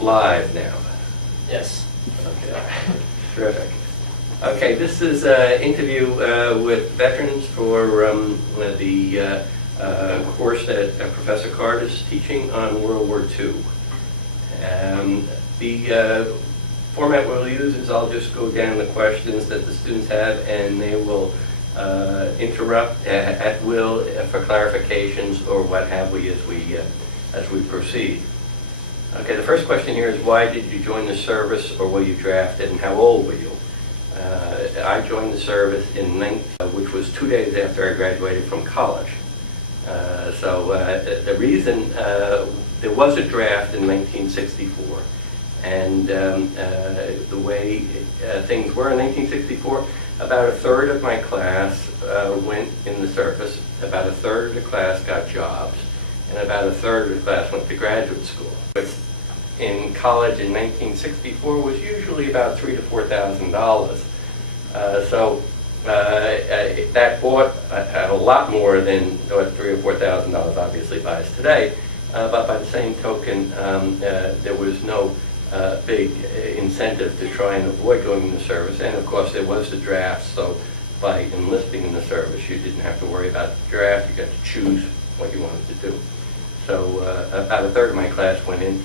Live now. Yes. Okay. Terrific. Okay, this is an interview with veterans for the course that Professor Card is teaching on World War II. The format we'll use is I'll just go down the questions that the students have, and they will interrupt at will for clarifications or what have we as we proceed. Okay, the first question here is, why did you join the service, or were you drafted, and how old were you? I joined the service which was 2 days after I graduated from college. The reason, there was a draft in 1964, and the way things were in 1964, about a third of my class went in the service, about a third of the class got jobs, and about a third of the class went to graduate school. In college in 1964 was usually about $3,000 to $4,000. That bought a lot more than $3,000 or $4,000 obviously buys today. But by the same token, there was no big incentive to try and avoid going in the service. And of course there was the draft, so by enlisting in the service you didn't have to worry about the draft, you got to choose what you wanted to do. So about a third of my class went in.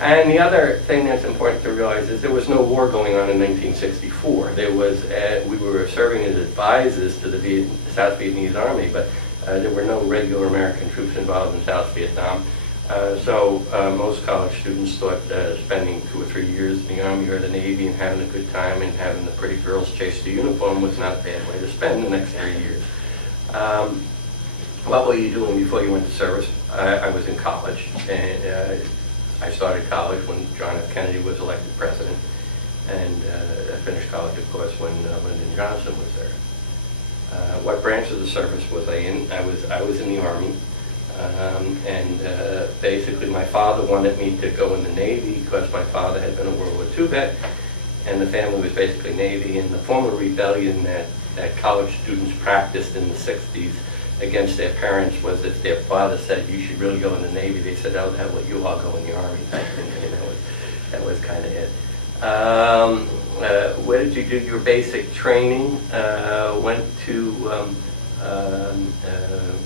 And the other thing that's important to realize is there was no war going on in 1964. There was, we were serving as advisors to the South Vietnamese Army, but there were no regular American troops involved in South Vietnam. Most college students thought spending 2 or 3 years in the Army or the Navy and having a good time and having the pretty girls chase the uniform was not a bad way to spend the next 3 years. What were you doing before you went to service? I was in college, and I started college when John F. Kennedy was elected president, and I finished college, of course, when Lyndon Johnson was there. What branch of the service was I in? I was in the Army, and basically my father wanted me to go in the Navy because my father had been a World War II vet, and the family was basically Navy. And the form of rebellion that college students practiced in the 60s against their parents was, if their father said you should really go in the Navy, they said, oh, that would you all go in the Army type thing. You know, that was kind of it. Where did you do your basic training? Went to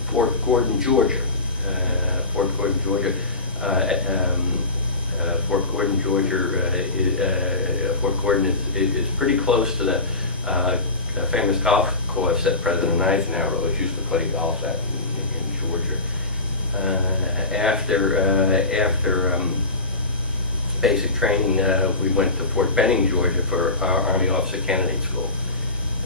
Fort Gordon, Georgia. Fort Gordon, Georgia. Fort Gordon, Georgia. Fort Gordon is pretty close to the famous golf course that President Eisenhower always used to play golf at in Georgia. After basic training, we went to Fort Benning, Georgia for our Army Officer Candidate School.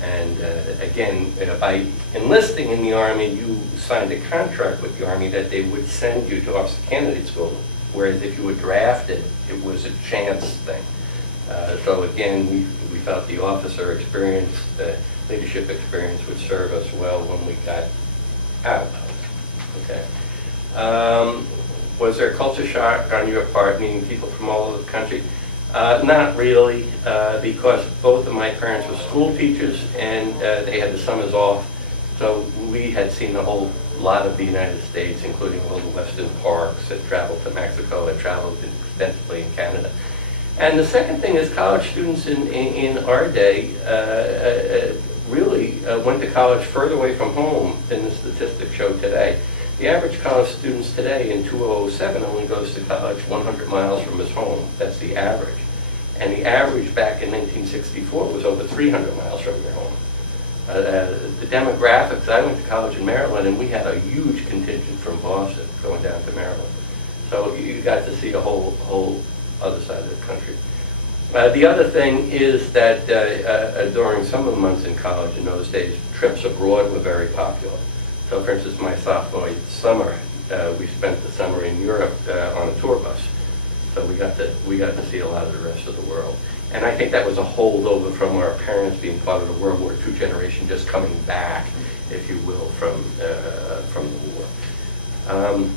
And again, by enlisting in the Army, you signed a contract with the Army that they would send you to Officer Candidate School, whereas if you were drafted, it was a chance thing. So again, we felt the officer experience, the leadership experience would serve us well when we got out. Okay. Was there a culture shock on your part, meaning people from all over the country? Not really, because both of my parents were school teachers, and they had the summers off, so we had seen a whole lot of the United States, including all the western parks, had traveled to Mexico, had traveled extensively in Canada. And the second thing is, college students in our day really went to college further away from home than the statistics show today. The average college student today in 2007 only goes to college 100 miles from his home. That's the average. And the average back in 1964 was over 300 miles from your home. The demographics, I went to college in Maryland, and we had a huge contingent from Boston going down to Maryland. So you got to see a whole other side of the country. The other thing is that during summer months in college in those days, trips abroad were very popular. So for instance, my sophomore summer, we spent the summer in Europe on a tour bus. So we got to see a lot of the rest of the world. And I think that was a holdover from our parents being part of the World War II generation, just coming back, if you will, from the war.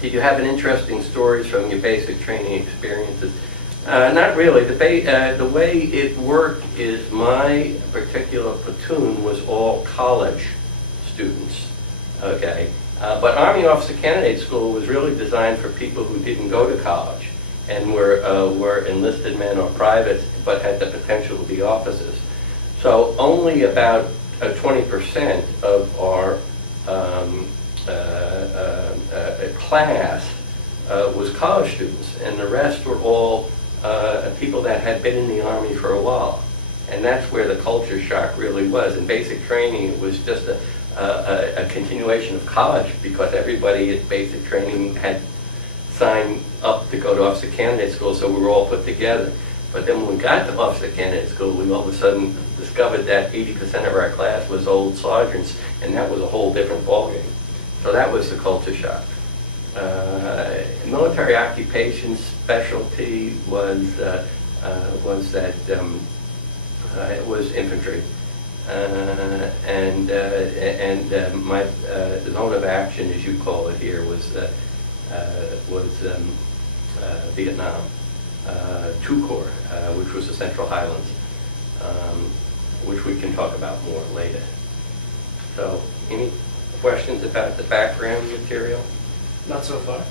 Did you have an interesting stories from your basic training experiences? Not really. The way it worked is my particular platoon was all college students. Okay, but Army Officer Candidate School was really designed for people who didn't go to college. and were enlisted men or privates, but had the potential to be officers. So only about 20% of our class was college students, and the rest were all people that had been in the Army for a while. And that's where the culture shock really was. In basic training, it was just a continuation of college, because everybody at basic training had signed up to go to officer candidate school, so we were all put together. But then when we got to officer candidate school, we all of a sudden discovered that 80% of our class was old sergeants, and that was a whole different ballgame. So that was the culture shock. Military occupation specialty was that it was infantry, and my zone of action, as you call it here, was Vietnam, 2 Corps, which was the Central Highlands, which we can talk about more later. So, any questions about the background material? Not so far.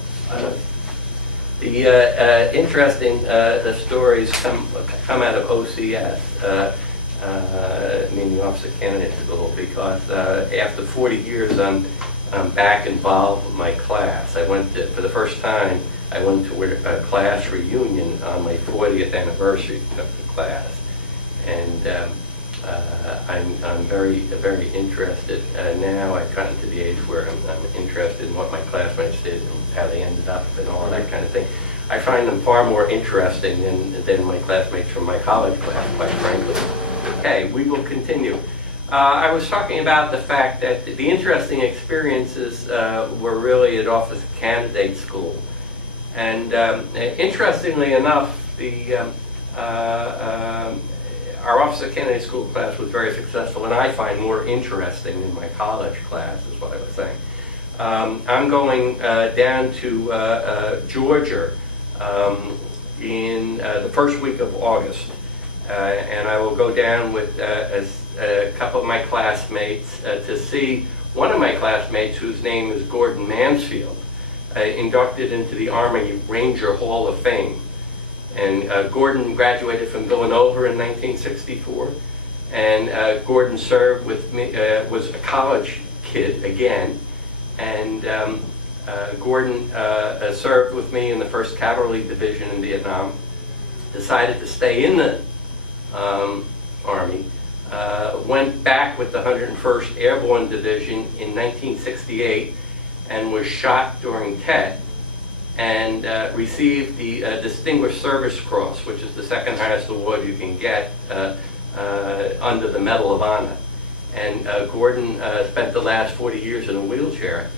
The interesting stories come out of OCS, meaning Officer Candidate School, because after 40 years I'm back involved with my class. I went to, for the first time, I went to a class reunion on my 40th anniversary of the class, and I'm very interested now. I've gotten to the age where I'm interested in what my classmates did and how they ended up and all that kind of thing. I find them far more interesting than my classmates from my college class, quite frankly. Okay, we will continue. I was talking about the fact that the interesting experiences were really at Officer Candidate School. And interestingly enough, our Officer Candidate School class was very successful, and I find more interesting than my college class, is what I was saying. I'm going down to Georgia in the first week of August, and I will go down with a couple of my classmates to see one of my classmates, whose name is Gordon Mansfield, inducted into the Army Ranger Hall of Fame. And Gordon graduated from Villanova in 1964, and Gordon served with me, was a college kid again, and Gordon served with me in the 1st Cavalry Division in Vietnam, decided to stay in the Army, went back with the 101st Airborne Division in 1968, and was shot during Tet, and received the Distinguished Service Cross, which is the 2nd highest award you can get under the Medal of Honor. And Gordon spent the last 40 years in a wheelchair,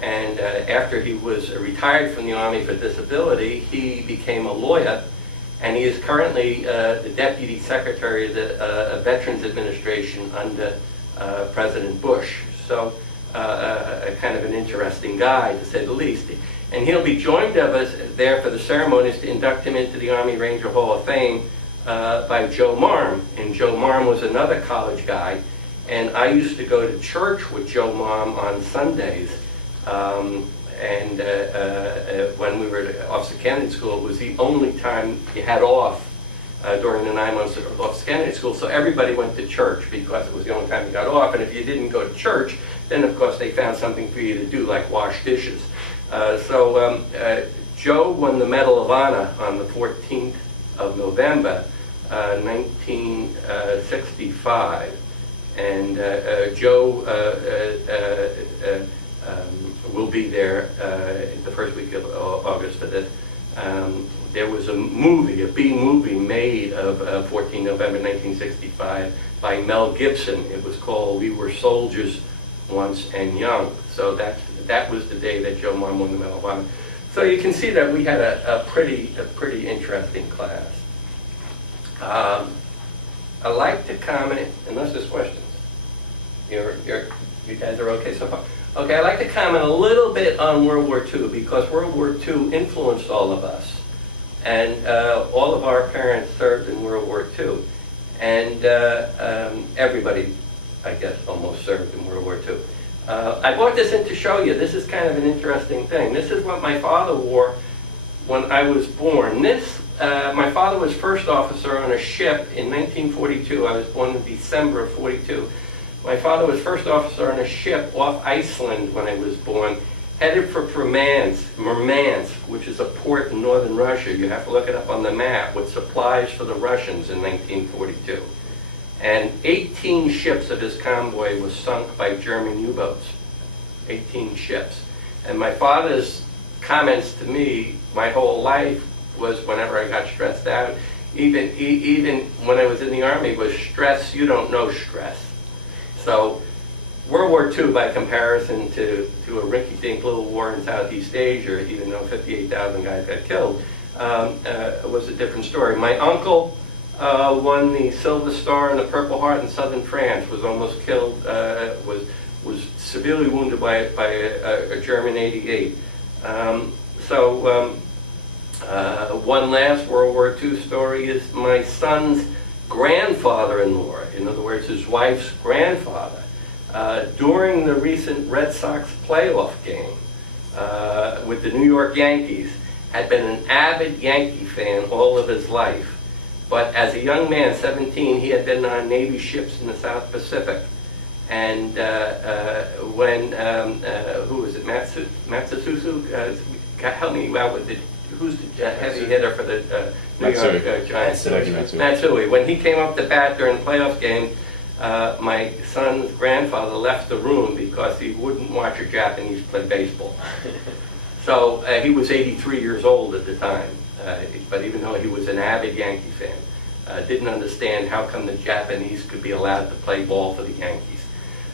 and after he was retired from the Army for disability, he became a lawyer, and he is currently the Deputy Secretary of the Veterans Administration under President Bush. So a kind of an interesting guy, to say the least. And he'll be joined of us there for the ceremonies to induct him into the Army Ranger Hall of Fame by Joe Marm. And Joe Marm was another college guy. And I used to go to church with Joe Marm on Sundays. When we were at Officer Candidate School, it was the only time you had off during the 9 months of Officer Candidate School. So everybody went to church because it was the only time you got off. And if you didn't go to church, then of course they found something for you to do, like wash dishes. Joe won the Medal of Honor on the 14th of November, 1965, and Joe will be there the first week of August for this. There was a movie, a B-movie made of 14 November 1965 by Mel Gibson. It was called We Were Soldiers Once and Young. So that was the day that Joe Marm won the Medal of Honor. So you can see that we had a pretty interesting class. I'd like to comment, unless there's questions. You guys are okay so far? Okay, I'd like to comment a little bit on World War II, because World War II influenced all of us. And all of our parents served in World War II. And everybody, I guess, almost served in World War II. I brought this in to show you. This is kind of an interesting thing. This is what my father wore when I was born. My father was first officer on a ship in 1942. I was born in December of 42. My father was first officer on a ship off Iceland when I was born, headed for Murmansk, which is a port in northern Russia. You have to look it up on the map, with supplies for the Russians in 1942. And 18 ships of his convoy was sunk by German U-boats. 18 ships. And my father's comments to me my whole life was, whenever I got stressed out, even when I was in the Army, was stress, you don't know stress. So World War II, by comparison to a rinky-dink little war in Southeast Asia, even though 58,000 guys got killed, was a different story. My uncle won the Silver Star and the Purple Heart in southern France, was almost killed, was severely wounded by a German 88. One last World War II story is my son's grandfather-in-law, in other words, his wife's grandfather, during the recent Red Sox playoff game with the New York Yankees, had been an avid Yankee fan all of his life. But as a young man, 17, he had been on Navy ships in the South Pacific. And when, who was it, Matsususu? Help me out with it. Who's the heavy hitter for the New York Giants? Matsui. When he came up to bat during the playoff game, my son's grandfather left the room because he wouldn't watch a Japanese play baseball. So he was 83 years old at the time, but even though he was an avid Yankee fan, didn't understand how come the Japanese could be allowed to play ball for the Yankees.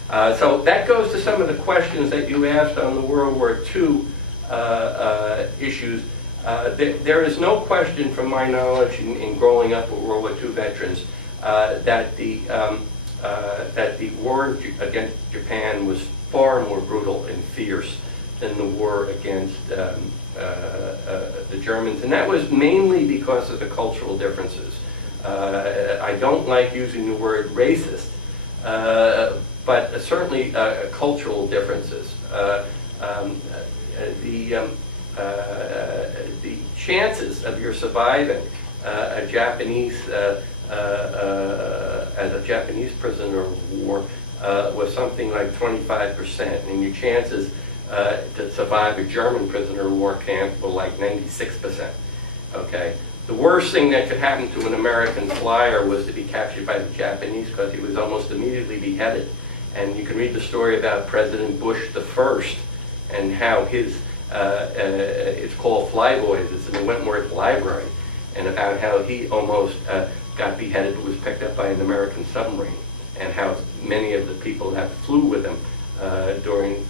So that goes to some of the questions that you asked on the World War II issues. There is no question, from my knowledge in growing up with World War II veterans, that the war against Japan was far more brutal and fierce than the war against the Germans, and that was mainly because of the cultural differences. I don't like using the word racist, but certainly cultural differences. The chances of your surviving a Japanese as a Japanese prisoner of war was something like 25%, and your chances to survive a German prisoner of war camp were like 96%. Okay, the worst thing that could happen to an American flyer was to be captured by the Japanese, because he was almost immediately beheaded. And you can read the story about President Bush the First and how his it's called Flyboys. It's in the Wentworth Library, and about how he almost got beheaded, was picked up by an American submarine, and how many of the people that flew with him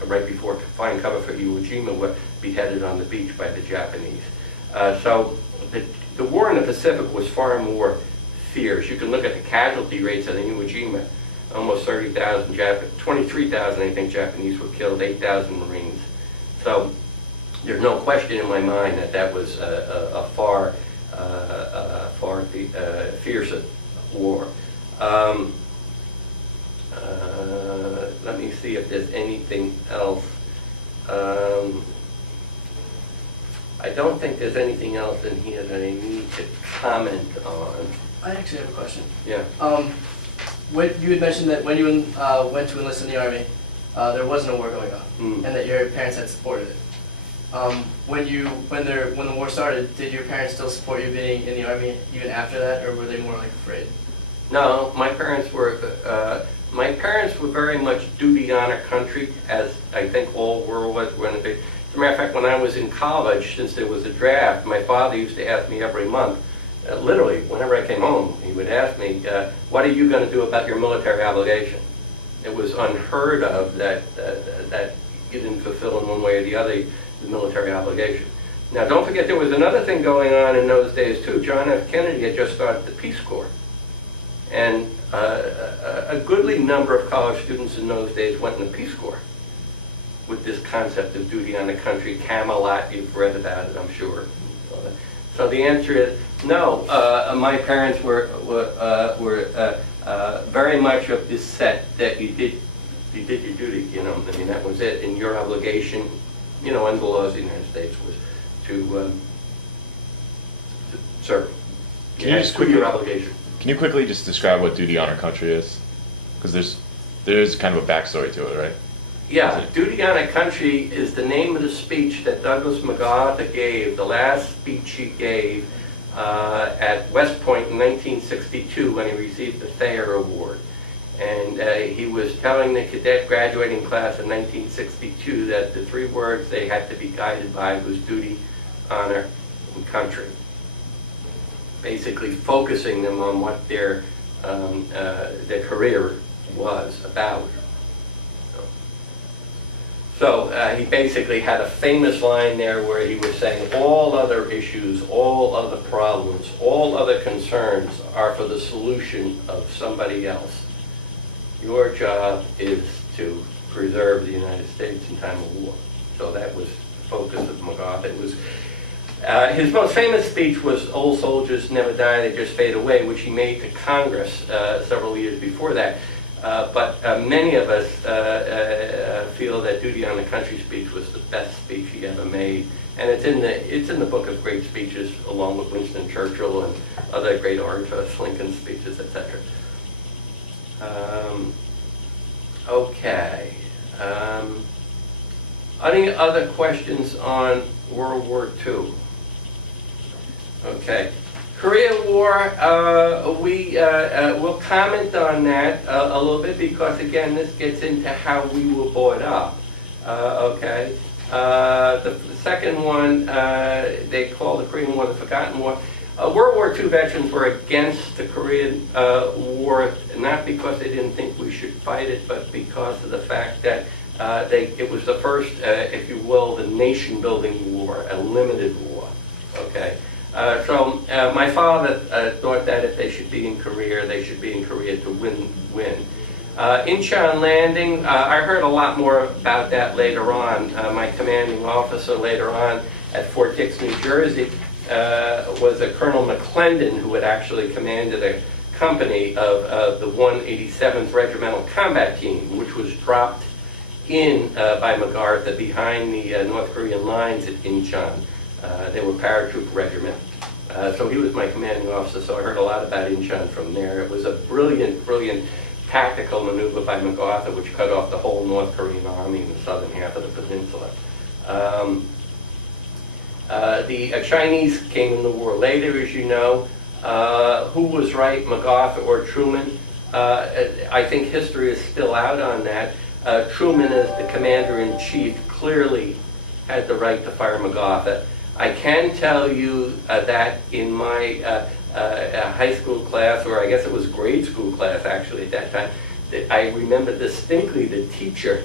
right before flying cover for Iwo Jima were beheaded on the beach by the Japanese. So the war in the Pacific was far more fierce. You can look at the casualty rates at Iwo Jima. Almost 30,000 23,000 I think Japanese were killed, 8,000 Marines. So there's no question in my mind that that was a far fiercer war. Let me see if there's anything else. I don't think there's anything else in here that I need to comment on. I actually have a question. Yeah. When you had mentioned that when you went to enlist in the Army, there was no war going on, and that your parents had supported it. When the war started, did your parents still support you being in the Army even after that, or were they more like afraid? No, my parents were very much duty honor country, as I think all world was going to be. As a matter of fact, when I was in college, since there was a draft, my father used to ask me every month, literally, whenever I came home, he would ask me, what are you going to do about your military obligation? It was unheard of that you didn't fulfill in one way or the other the military obligation. Now, don't forget, there was another thing going on in those days, too. John F. Kennedy had just started the Peace Corps. And a goodly number of college students in those days went in the Peace Corps with this concept of duty on the country. Camelot, you've read about it, I'm sure. So the answer is no. My parents were very much of this set that you did your duty. You know, I mean, that was it. And your obligation, you know, under the laws of the United States was serve. Can you just quickly quickly- your obligation. Can you quickly just describe what duty, honor, country is? Because there is kind of a backstory to it, right? Yeah, Duty on a Country is the name of the speech that Douglas MacArthur gave, the last speech he gave at West Point in 1962 when he received the Thayer Award. And he was telling the cadet graduating class in 1962 that the three words they had to be guided by was duty, honor, and country. Basically focusing them on what their career was about. So he basically had a famous line there where he was saying all other issues, all other problems, all other concerns are for the solution of somebody else. Your job is to preserve the United States in time of war. So that was the focus of MacArthur. It was, his most famous speech was Old Soldiers Never Die, They Just Fade Away, which he made to Congress several years before that. But many of us feel that Duty on the Country speech was the best speech he ever made. And it's in the book of great speeches, along with Winston Churchill and other great orators, Lincoln's speeches, etc. Okay. Any other questions on World War II? Okay. Korea War, we'll comment on that a little bit because, again, this gets into how we were brought up. Okay. The second one, they call the Korean War the Forgotten War. World War II veterans were against the Korean War, not because they didn't think we should fight it, but because of the fact that it was the first, if you will, the nation-building war, a limited war. Okay. So my father thought that if they should be in Korea, they should be in Korea to win. Incheon landing, I heard a lot more about that later on. My commanding officer later on at Fort Dix, New Jersey, was a Colonel McClendon, who had actually commanded a company of the 187th Regimental Combat Team, which was dropped in by MacArthur behind the North Korean lines at Incheon. They were paratroop regiment. So he was my commanding officer, so I heard a lot about Incheon from there. It was a brilliant, brilliant tactical maneuver by MacArthur, which cut off the whole North Korean army in the southern half of the peninsula. The Chinese came in the war later, as you know. Who was right, MacArthur or Truman? I think history is still out on that. Truman, as the commander-in-chief, clearly had the right to fire MacArthur. I can tell you that in my high school class, or I guess it was grade school class actually at that time, that I remember distinctly the teacher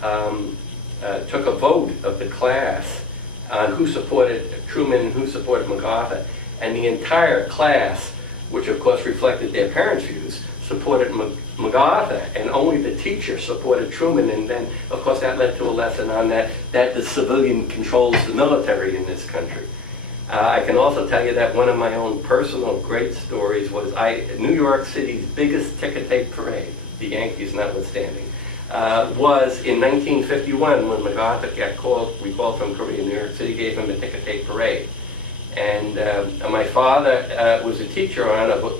took a vote of the class on who supported Truman and who supported MacArthur. And the entire class, which of course reflected their parents' views, supported MacArthur, and only the teacher supported Truman. And then, of course, that led to a lesson on that the civilian controls the military in this country. I can also tell you that one of my own personal great stories was New York City's biggest ticker tape parade, the Yankees notwithstanding, was in 1951 when MacArthur got recalled from Korea. New York City gave him a ticker tape parade. And my father was a teacher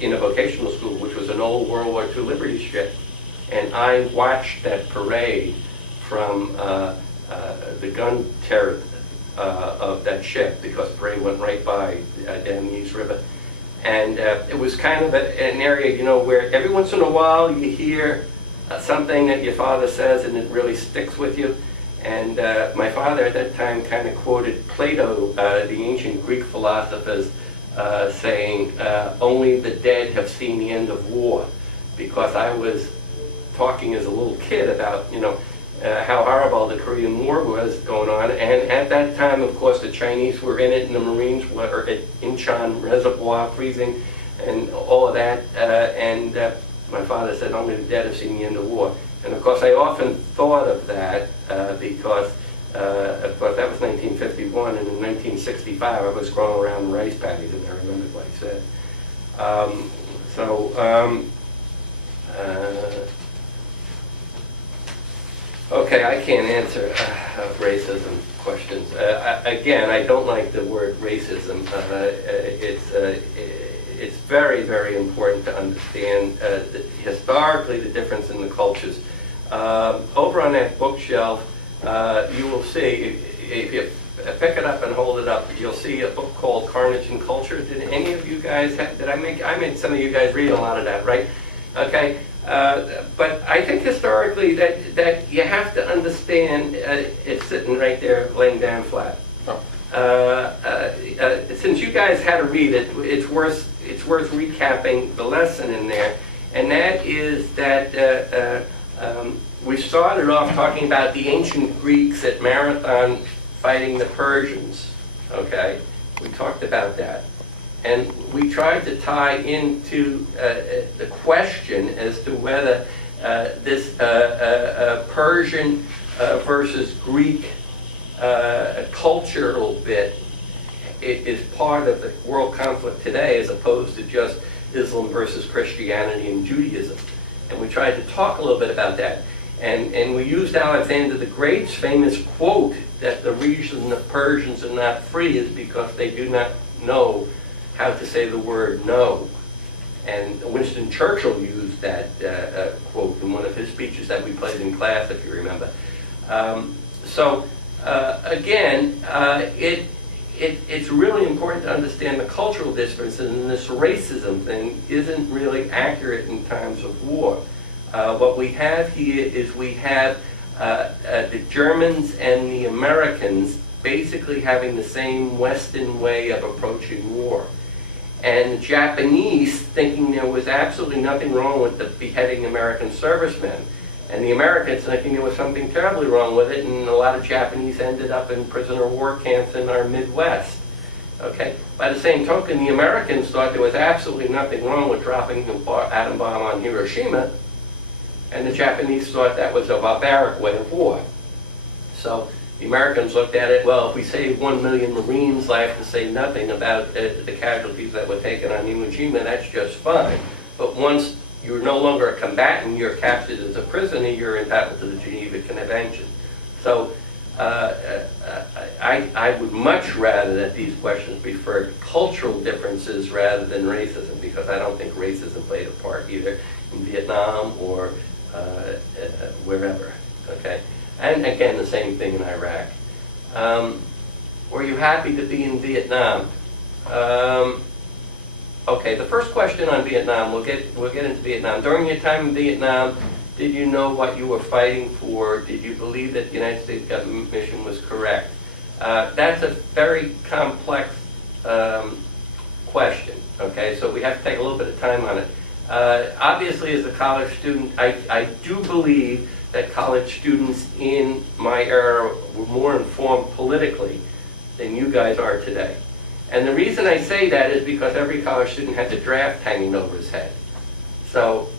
in a vocational school, which was an old World War II Liberty ship. And I watched that parade from the gun turret of that ship, because the parade went right by down the East River. And it was kind of an area, you know, where every once in a while you hear something that your father says and it really sticks with you. And my father at that time kind of quoted Plato, the ancient Greek philosophers, saying, only the dead have seen the end of war. Because I was talking as a little kid about, you know, how horrible the Korean War was going on. And at that time, of course, the Chinese were in it, and the Marines were at Incheon Reservoir freezing, and all of that. My father said, only the dead have seen the end of war. And of course, I often thought of that because, of course, that was 1951, and in 1965, I was crawling around in rice paddies, and I remembered what he said. Okay, I can't answer racism. questions. Again, I don't like the word racism. It's very, very important to understand historically the difference in the cultures. Over on that bookshelf, you will see, if you pick it up and hold it up, you'll see a book called Carnage and Culture. Did any of you guys, I made some of you guys read a lot of that, right? Okay. But I think historically that you have to understand, it's sitting right there laying down flat. Since you guys had to read it, it's worth recapping the lesson in there, and that is that we started off talking about the ancient Greeks at Marathon fighting the Persians. Okay, we talked about that. And we tried to tie into the question as to whether this Persian versus Greek cultural bit is part of the world conflict today, as opposed to just Islam versus Christianity and Judaism. And we tried to talk a little bit about that. And we used Alexander the Great's famous quote that the reason the Persians are not free is because they do not know how to say the word no. And Winston Churchill used that quote in one of his speeches that we played in class, if you remember. Again, it's really important to understand the cultural differences, and this racism thing isn't really accurate in times of war. What we have here is we have the Germans and the Americans basically having the same Western way of approaching war. And the Japanese thinking there was absolutely nothing wrong with the beheading American servicemen. And the Americans thinking there was something terribly wrong with it, and a lot of Japanese ended up in prisoner of war camps in our Midwest. Okay? By the same token, the Americans thought there was absolutely nothing wrong with dropping the atom bomb on Hiroshima, and the Japanese thought that was a barbaric way of war. So the Americans looked at it, well, if we save 1 million Marines, I have to say nothing about the casualties that were taken on Iwo Jima, that's just fine. But once you're no longer a combatant, you're captured as a prisoner, you're entitled to the Geneva Convention. So I would much rather that these questions refer to cultural differences rather than racism, because I don't think racism played a part either in Vietnam or wherever. Okay? And again, the same thing in Iraq. Were you happy to be in Vietnam? Okay, the first question on Vietnam, we'll get into Vietnam. During your time in Vietnam, did you know what you were fighting for? Did you believe that the United States government mission was correct? That's a very complex question, okay? So we have to take a little bit of time on it. Obviously, as a college student, I do believe that college students in my era were more informed politically than you guys are today. And the reason I say that is because every college student had the draft hanging over his head. So,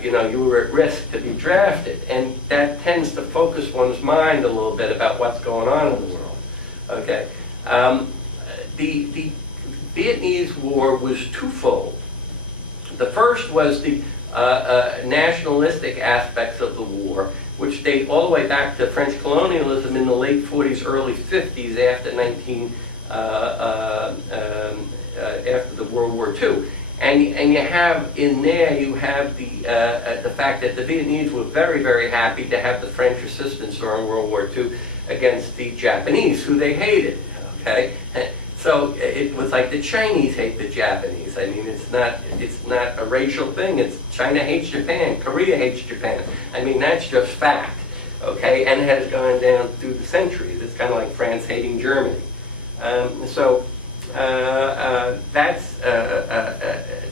you were at risk to be drafted, and that tends to focus one's mind a little bit about what's going on in the world. Okay. The Vietnamese War was twofold. The first was the nationalistic aspects of the war, which date all the way back to French colonialism in the late 40s, early 50s, after the World War II. And you have in there, you have the fact that the Vietnamese were very, very happy to have the French assistance during World War II against the Japanese, who they hated. Okay, so it was like the Chinese hate the Japanese. I mean, it's not a racial thing. It's China hates Japan, Korea hates Japan. I mean, that's just fact. Okay, and it has gone down through the centuries. It's kind of like France hating Germany.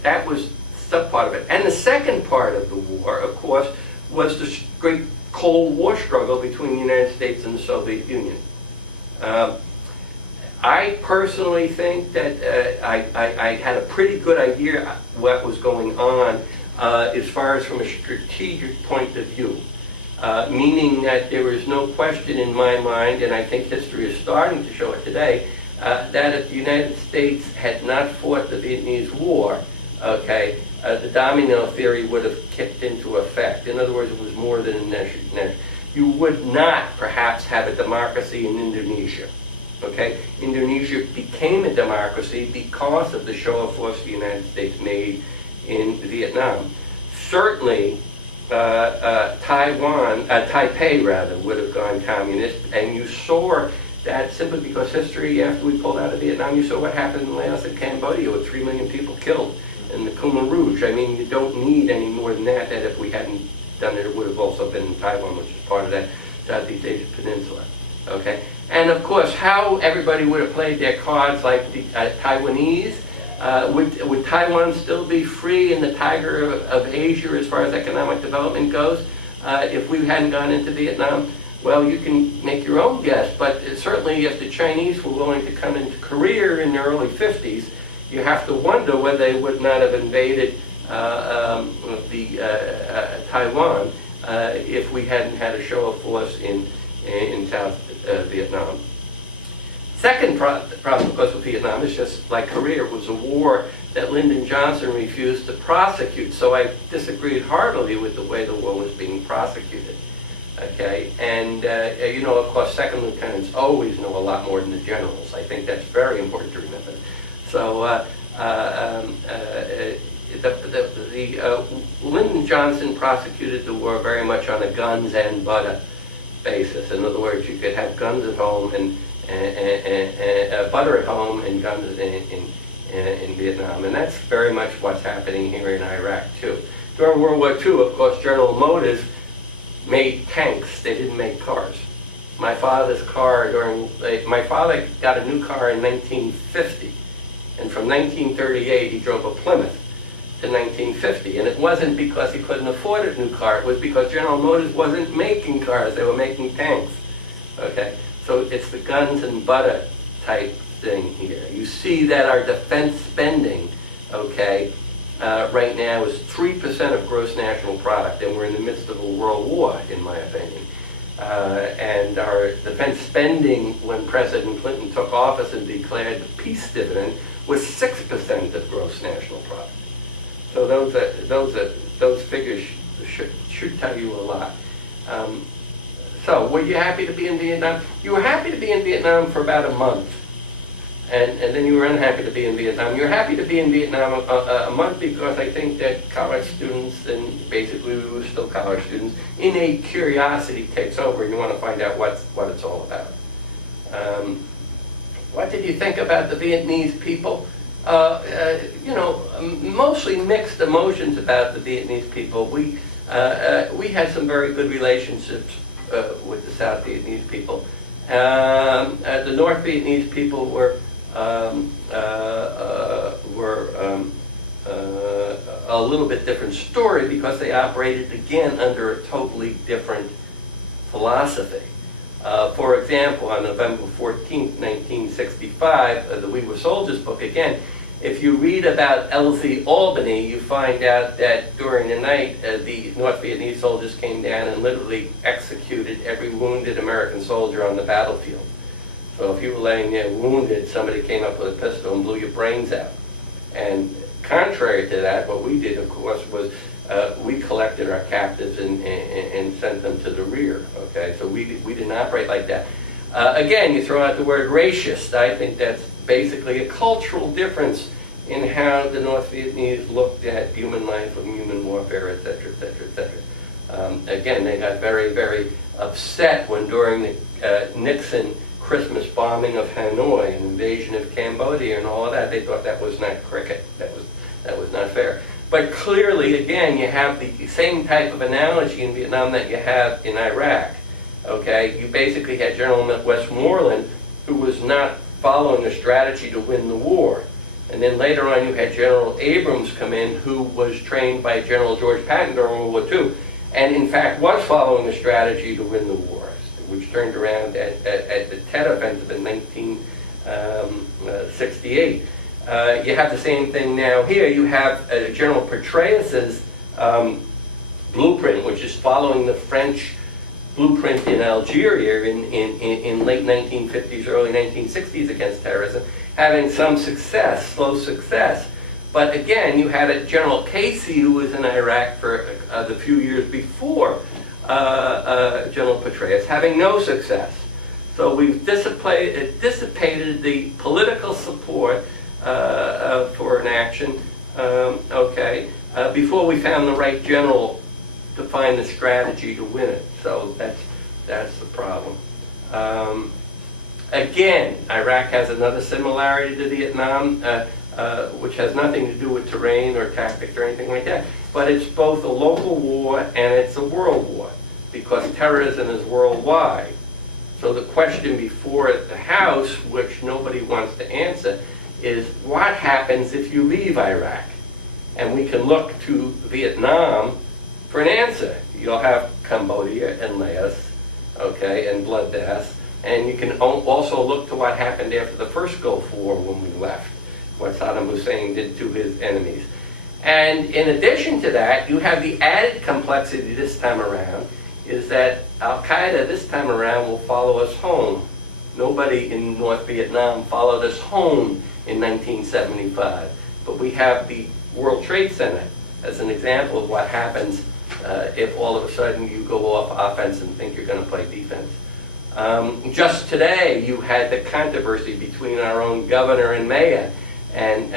That was some part of it. And the second part of the war, of course, was the great Cold War struggle between the United States and the Soviet Union. I personally think that I had a pretty good idea what was going on as far as from a strategic point of view. Meaning that there is no question in my mind, and I think history is starting to show it today, that if the United States had not fought the Vietnamese War, okay, the domino theory would have kicked into effect. In other words, it was more than a you would not perhaps have a democracy in Indonesia. Okay? Indonesia became a democracy because of the show of force the United States made in Vietnam. Certainly, Taipei rather, would have gone communist, and you saw that simply because history, after we pulled out of Vietnam, you saw what happened in Laos and Cambodia with 3 million people killed in the Khmer Rouge. I mean, you don't need any more than that, that if we hadn't done it, it would have also been in Taiwan, which is part of that Southeast Asia Peninsula. Okay? And of course, how everybody would have played their cards like the Taiwanese. Would Taiwan still be free in the tiger of Asia as far as economic development goes if we hadn't gone into Vietnam? Well, you can make your own guess, but certainly if the Chinese were willing to come into Korea in the early 50s, you have to wonder whether they would not have invaded Taiwan if we hadn't had a show of force in South Vietnam. Second problem, of course, with Vietnam is just like Korea, it was a war that Lyndon Johnson refused to prosecute. So I disagreed heartily with the way the war was being prosecuted. Okay, and you know, of course, second lieutenants always know a lot more than the generals. I think that's very important to remember. So Lyndon Johnson prosecuted the war very much on a guns and butter basis. In other words, you could have guns at home and butter at home and guns in Vietnam, and that's very much what's happening here in Iraq too. During World War II, of course, General Motors made tanks. They didn't make cars. My father's car my father got a new car in 1950, and from 1938 he drove a Plymouth to 1950, and it wasn't because he couldn't afford a new car. It was because General Motors wasn't making cars. They were making tanks. Okay, so it's the guns and butter type thing here. You see that our defense spending, okay, right now is 3% of gross national product, and we're in the midst of a world war, in my opinion. And our defense spending, when President Clinton took office and declared the peace dividend, was 6% of gross national product. So those figures should tell you a lot. So were you happy to be in Vietnam? You were happy to be in Vietnam for about a month. And then you were unhappy to be in Vietnam. You're happy to be in Vietnam a month because I think that college students, and basically we were still college students, innate curiosity takes over and you want to find out what it's all about. What did you think about the Vietnamese people? You know, mostly mixed emotions about the Vietnamese people. We had some very good relationships with the South Vietnamese people. The North Vietnamese people were a little bit different story because they operated again under a totally different philosophy. For example, on November 14th, 1965, the We Were Soldiers book, again, if you read about LZ Albany, you find out that during the night, the North Vietnamese soldiers came down and literally executed every wounded American soldier on the battlefield. So if you were laying there wounded, somebody came up with a pistol and blew your brains out. And contrary to that, what we did, of course, was we collected our captives and sent them to the rear. Okay, so we didn't operate like that. Again, you throw out the word racist. I think that's basically a cultural difference in how the North Vietnamese looked at human life and human warfare, etc., etc., etc. Again, they got very, very upset when during the Nixon Christmas bombing of Hanoi and invasion of Cambodia and all of that, they thought that was not cricket. That was not fair. But clearly, again, you have the same type of analogy in Vietnam that you have in Iraq. Okay, you basically had General Westmoreland, who was not following a strategy to win the war. And then later on you had General Abrams come in, who was trained by General George Patton during World War II, and in fact was following a strategy to win the war, which turned around at the Tet Offensive in 1968. You have the same thing now here. You have General Petraeus's blueprint, which is following the French blueprint in Algeria in late 1950s, early 1960s against terrorism, having some success, slow success. But again, you had a General Casey who was in Iraq for the few years before General Petraeus, having no success. So we've dissipated the political support for an action, before we found the right general to find the strategy to win it. So that's the problem. Again, Iraq has another similarity to Vietnam, which has nothing to do with terrain or tactics or anything like that. But it's both a local war and it's a world war, because terrorism is worldwide. So the question before the House, which nobody wants to answer, is what happens if you leave Iraq? And we can look to Vietnam for an answer. You'll have Cambodia and Laos, and bloodbaths. And you can also look to what happened after the first Gulf War when we left, what Saddam Hussein did to his enemies. And in addition to that, you have the added complexity this time around, is that Al-Qaeda this time around will follow us home. Nobody in North Vietnam followed us home in 1975. But we have the World Trade Center as an example of what happens if all of a sudden you go off offense and think you're going to play defense. Just today, you had the controversy between our own governor and mayor and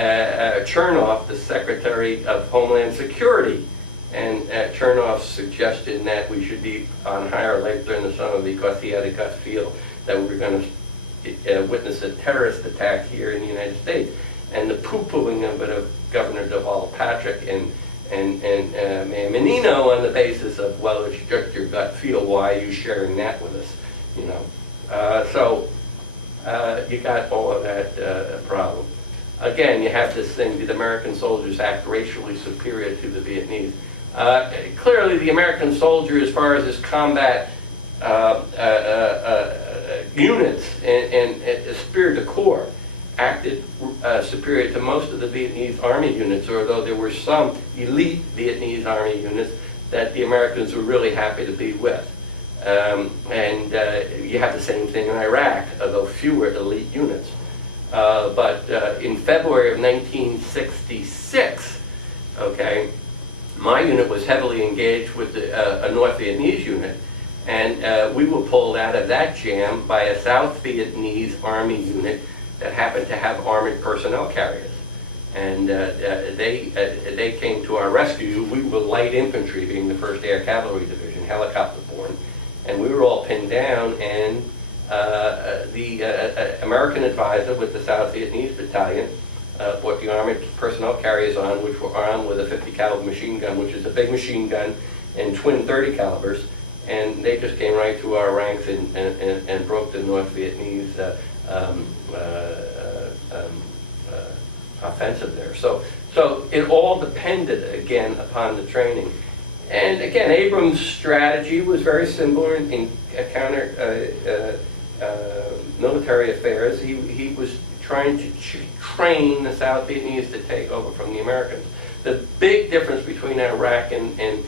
Chernoff, the Secretary of Homeland Security. And Chernoff suggested that we should be on higher alert during the summer because he had a gut feel that we were going to witness a terrorist attack here in the United States. And the poo-pooing of it of Governor Deval Patrick and Mayor Menino on the basis of, well, it's just your gut feel, why are you sharing that with us? So you got all of that problem. Again, you have this thing, did American soldiers act racially superior to the Vietnamese? Clearly, the American soldier, as far as his combat units and esprit de corps, acted superior to most of the Vietnamese Army units, although there were some elite Vietnamese Army units that the Americans were really happy to be with. You have the same thing in Iraq, although fewer elite units. But in February of 1966, my unit was heavily engaged with a North Vietnamese unit, and we were pulled out of that jam by a South Vietnamese Army unit that happened to have armored personnel carriers. And they came to our rescue. We were light infantry, being the 1st Air Cavalry Division, helicopter-borne. And we were all pinned down, and the American advisor with the South Vietnamese battalion brought the armored personnel carriers on, which were armed with a 50 caliber machine gun, which is a big machine gun, and twin 30 calibers. And they just came right through our ranks and broke the North Vietnamese offensive there. So it all depended, again, upon the training. And again, Abrams' strategy was very similar in counter military affairs. He was trying to train the South Vietnamese to take over from the Americans. The big difference between Iraq and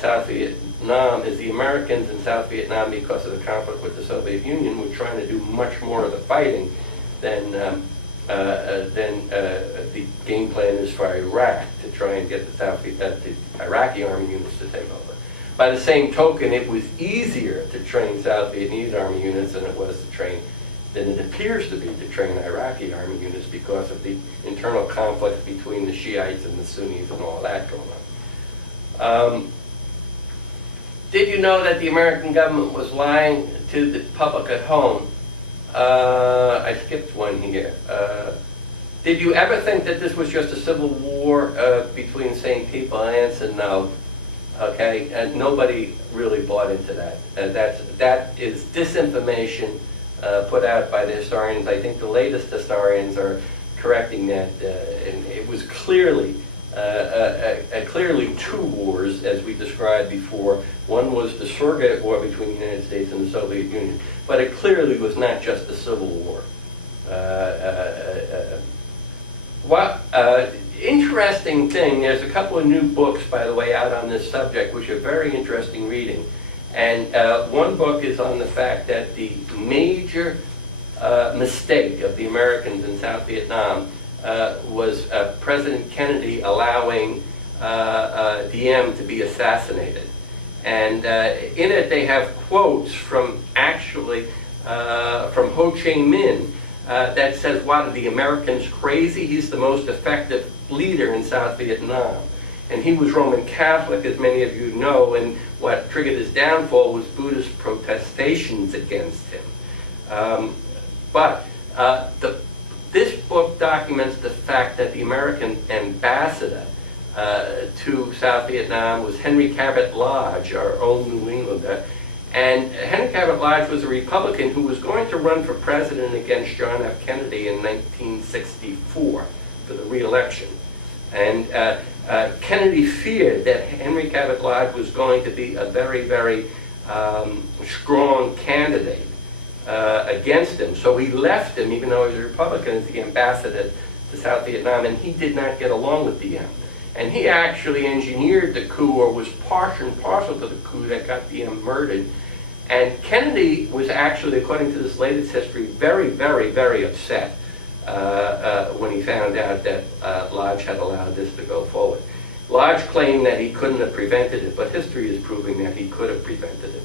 South Vietnam is the Americans in South Vietnam, because of the conflict with the Soviet Union, were trying to do much more of the fighting than the game plan is for Iraq, to try and get the Iraqi army units to take over. By the same token, it was easier to train South Vietnamese army units than it appears to be to train Iraqi army units, because of the internal conflict between the Shiites and the Sunnis and all that going on. Did you know that the American government was lying to the public at home? I skipped one here. Did you ever think that this was just a civil war between the same people? I answered no. And nobody really bought into that. That is disinformation put out by the historians. I think the latest historians are correcting that. And it was clearly two wars, as we described before. One was the surrogate war between the United States and the Soviet Union, but it clearly was not just a civil war. Interesting thing, there's a couple of new books, by the way, out on this subject, which are very interesting reading. And one book is on the fact that the major mistake of the Americans in South Vietnam was President Kennedy allowing Diem to be assassinated. And in it they have quotes from actually from Ho Chi Minh that says, "What, are the Americans crazy? He's the most effective leader in South Vietnam." And he was Roman Catholic, as many of you know, and what triggered his downfall was Buddhist protestations against him. This book documents the fact that the American ambassador to South Vietnam was Henry Cabot Lodge, our own New Englander. And Henry Cabot Lodge was a Republican who was going to run for president against John F. Kennedy in 1964 for the re-election. And Kennedy feared that Henry Cabot Lodge was going to be a very, very strong candidate against him. So he left him, even though he was a Republican, as the ambassador to South Vietnam, and he did not get along with Diem. And he actually engineered the coup, or was part and parcel to the coup that got Diem murdered. And Kennedy was actually, according to this latest history, very, very, very upset when he found out that Lodge had allowed this to go forward. Lodge claimed that he couldn't have prevented it, but history is proving that he could have prevented it.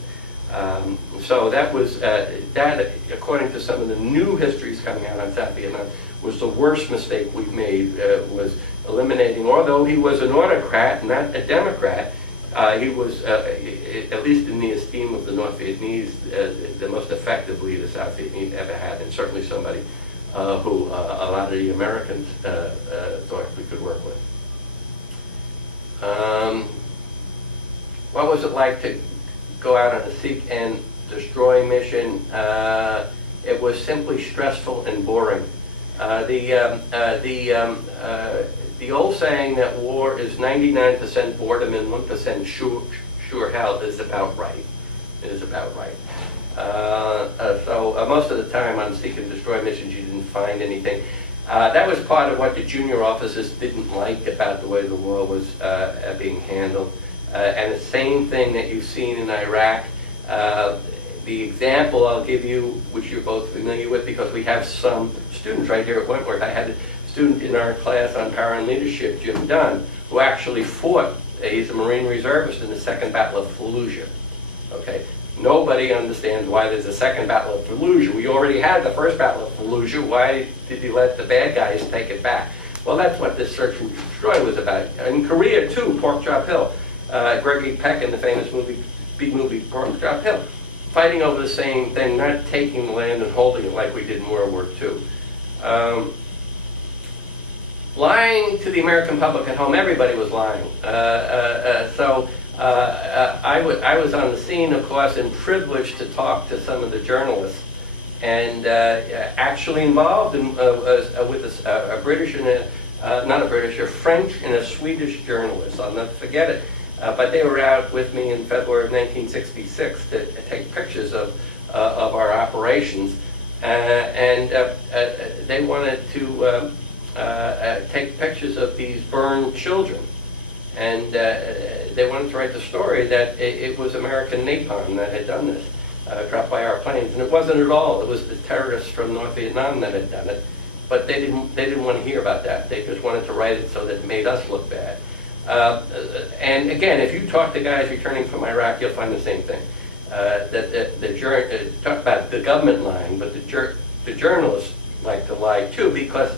So that was, that, according to some of the new histories coming out on South Vietnam, was the worst mistake we've made, was eliminating, although he was an autocrat, not a Democrat, he was, at least in the esteem of the North Vietnamese, the most effective leader South Vietnamese ever had, and certainly somebody who a lot of the Americans thought we could work with. What was it like to go out on a seek and destroy mission? It was simply stressful and boring. The old saying that war is 99% boredom and 1% sure hell is about right. It is about right. So most of the time on seek and destroy missions you didn't find anything. That was part of what the junior officers didn't like about the way the war was being handled. And the same thing that you've seen in Iraq. The example I'll give you, which you're both familiar with because we have some students right here at Wentworth. I had a student in our class on power and leadership, Jim Dunn, who actually fought, he's a Marine reservist in the Second Battle of Fallujah. Okay, nobody understands why there's a second Battle of Fallujah. We already had the first Battle of Fallujah. Why did you let the bad guys take it back? Well, that's what this search and destroy was about. In Korea, too, Pork Chop Hill. Gregory Peck in the famous movie, big movie, Pork Chop Hill. Fighting over the same thing, not taking the land and holding it like we did in World War II. Lying to the American public at home, everybody was lying. I was on the scene, of course, and privileged to talk to some of the journalists, and actually involved in, with a British and a French and a Swedish journalist. I'll never forget it. But they were out with me in February of 1966 to take pictures of our operations, and they wanted to take pictures of these burned children, and they wanted to write the story that it was American napalm that had done this, dropped by our planes, and it wasn't at all. It was the terrorists from North Vietnam that had done it, but they didn't want to hear about that. They just wanted to write it so that it made us look bad. And again, if you talk to guys returning from Iraq, you'll find the same thing. Talk about the government lying, but the journalists like to lie too, because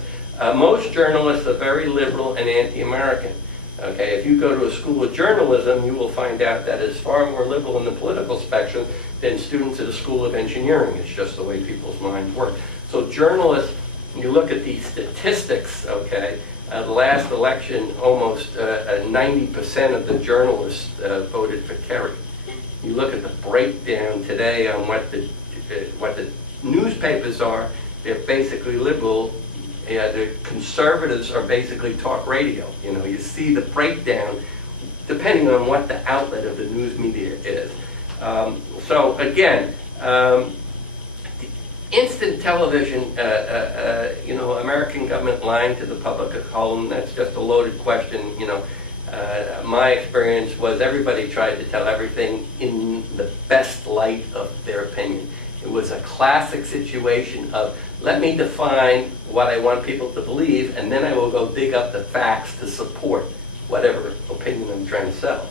most journalists are very liberal and anti-American. Okay, if you go to a school of journalism, you will find out that it's far more liberal in the political spectrum than students at a school of engineering. It's just the way people's minds work. So journalists, you look at these statistics, okay, the last election, almost 90% of the journalists voted for Kerry. You look at the breakdown today on what the newspapers are, they're basically liberal. The conservatives are basically talk radio. You know, you see the breakdown depending on what the outlet of the news media is. So again, instant television, you know, American government lying to the public at home, that's just a loaded question. You know, my experience was everybody tried to tell everything in the best light of their opinion. It was a classic situation of, let me define what I want people to believe, and then I will go dig up the facts to support whatever opinion I'm trying to sell.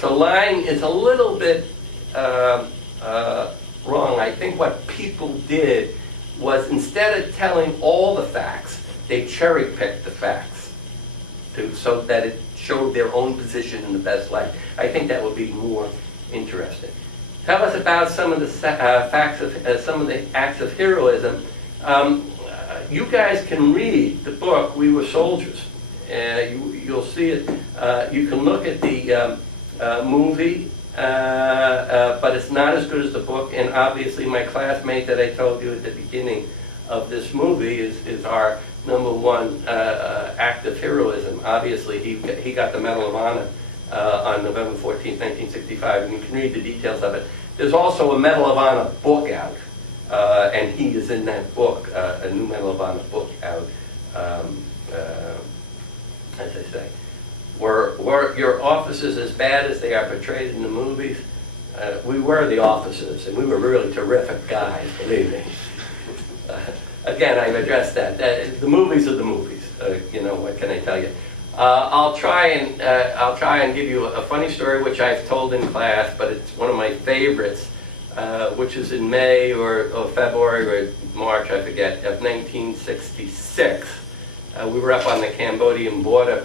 So lying is a little bit wrong. I think what people did was, instead of telling all the facts, they cherry-picked the facts so that it showed their own position in the best light. I think that would be more interesting. Tell us about some of the facts of some of the acts of heroism. You guys can read the book "We Were Soldiers." You'll see it. You can look at the movie, but it's not as good as the book. And obviously, my classmate that I told you at the beginning of this movie is our #1 act of heroism. Obviously, he got the Medal of Honor on November 14th, 1965, and you can read the details of it. There's also a Medal of Honor book out, and he is in that book, a new Medal of Honor book out, as I say. Were your officers as bad as they are portrayed in the movies? We were the officers, and we were really terrific guys, believe me. Again, I've addressed that. The movies are the movies. You know, what can I tell you? I'll try and give you a funny story which I've told in class, but it's one of my favorites, which is in May or February or March, I forget, of 1966. We were up on the Cambodian border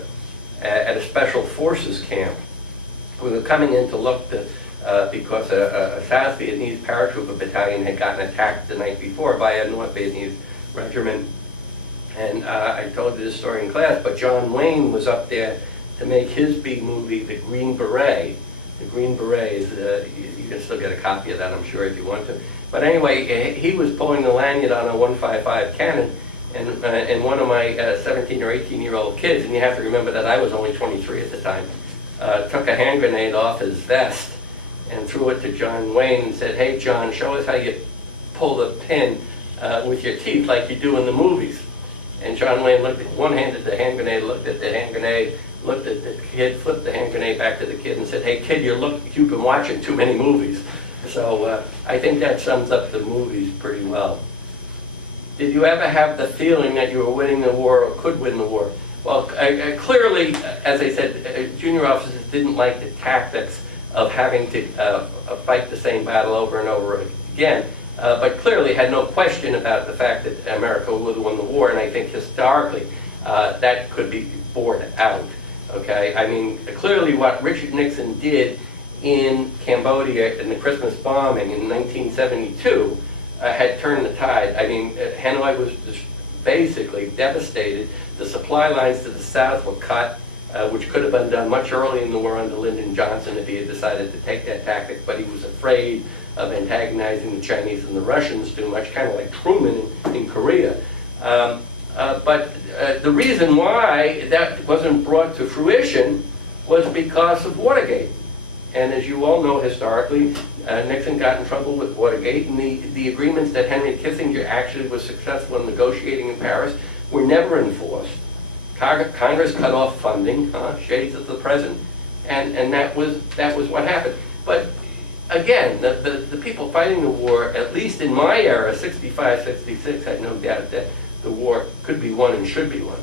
at a special forces camp. We were coming in to look because a South Vietnamese paratrooper battalion had gotten attacked the night before by a North Vietnamese regiment. And I told you this story in class, but John Wayne was up there to make his big movie, The Green Beret. The Green Beret is, you can still get a copy of that, I'm sure, if you want to. But anyway, he was pulling the lanyard on a .155 cannon, and one of my 17 or 18-year-old kids, and you have to remember that I was only 23 at the time, took a hand grenade off his vest and threw it to John Wayne and said, "Hey, John, show us how you pull the pin with your teeth like you do in the movies." And John Wayne looked at one-handed the hand grenade, looked at the hand grenade, looked at the kid, flipped the hand grenade back to the kid and said, "Hey, kid, you've been watching too many movies." So I think that sums up the movies pretty well. Did you ever have the feeling that you were winning the war or could win the war? Well, clearly, as I said, junior officers didn't like the tactics of having to fight the same battle over and over again. But clearly had no question about the fact that America would have won the war, and I think historically that could be borne out. Okay, I mean, clearly what Richard Nixon did in Cambodia in the Christmas bombing in 1972 had turned the tide. I mean, Hanoi was just basically devastated. The supply lines to the south were cut, which could have been done much earlier in the war under Lyndon Johnson if he had decided to take that tactic, but he was afraid of antagonizing the Chinese and the Russians too much, kind of like Truman in Korea. But the reason why that wasn't brought to fruition was because of Watergate. And as you all know historically, Nixon got in trouble with Watergate, and the agreements that Henry Kissinger actually was successful in negotiating in Paris were never enforced. Congress cut off funding, shades of the present, and that was what happened. But again, the people fighting the war, at least in my era, 65, 66, had no doubt that the war could be won and should be won.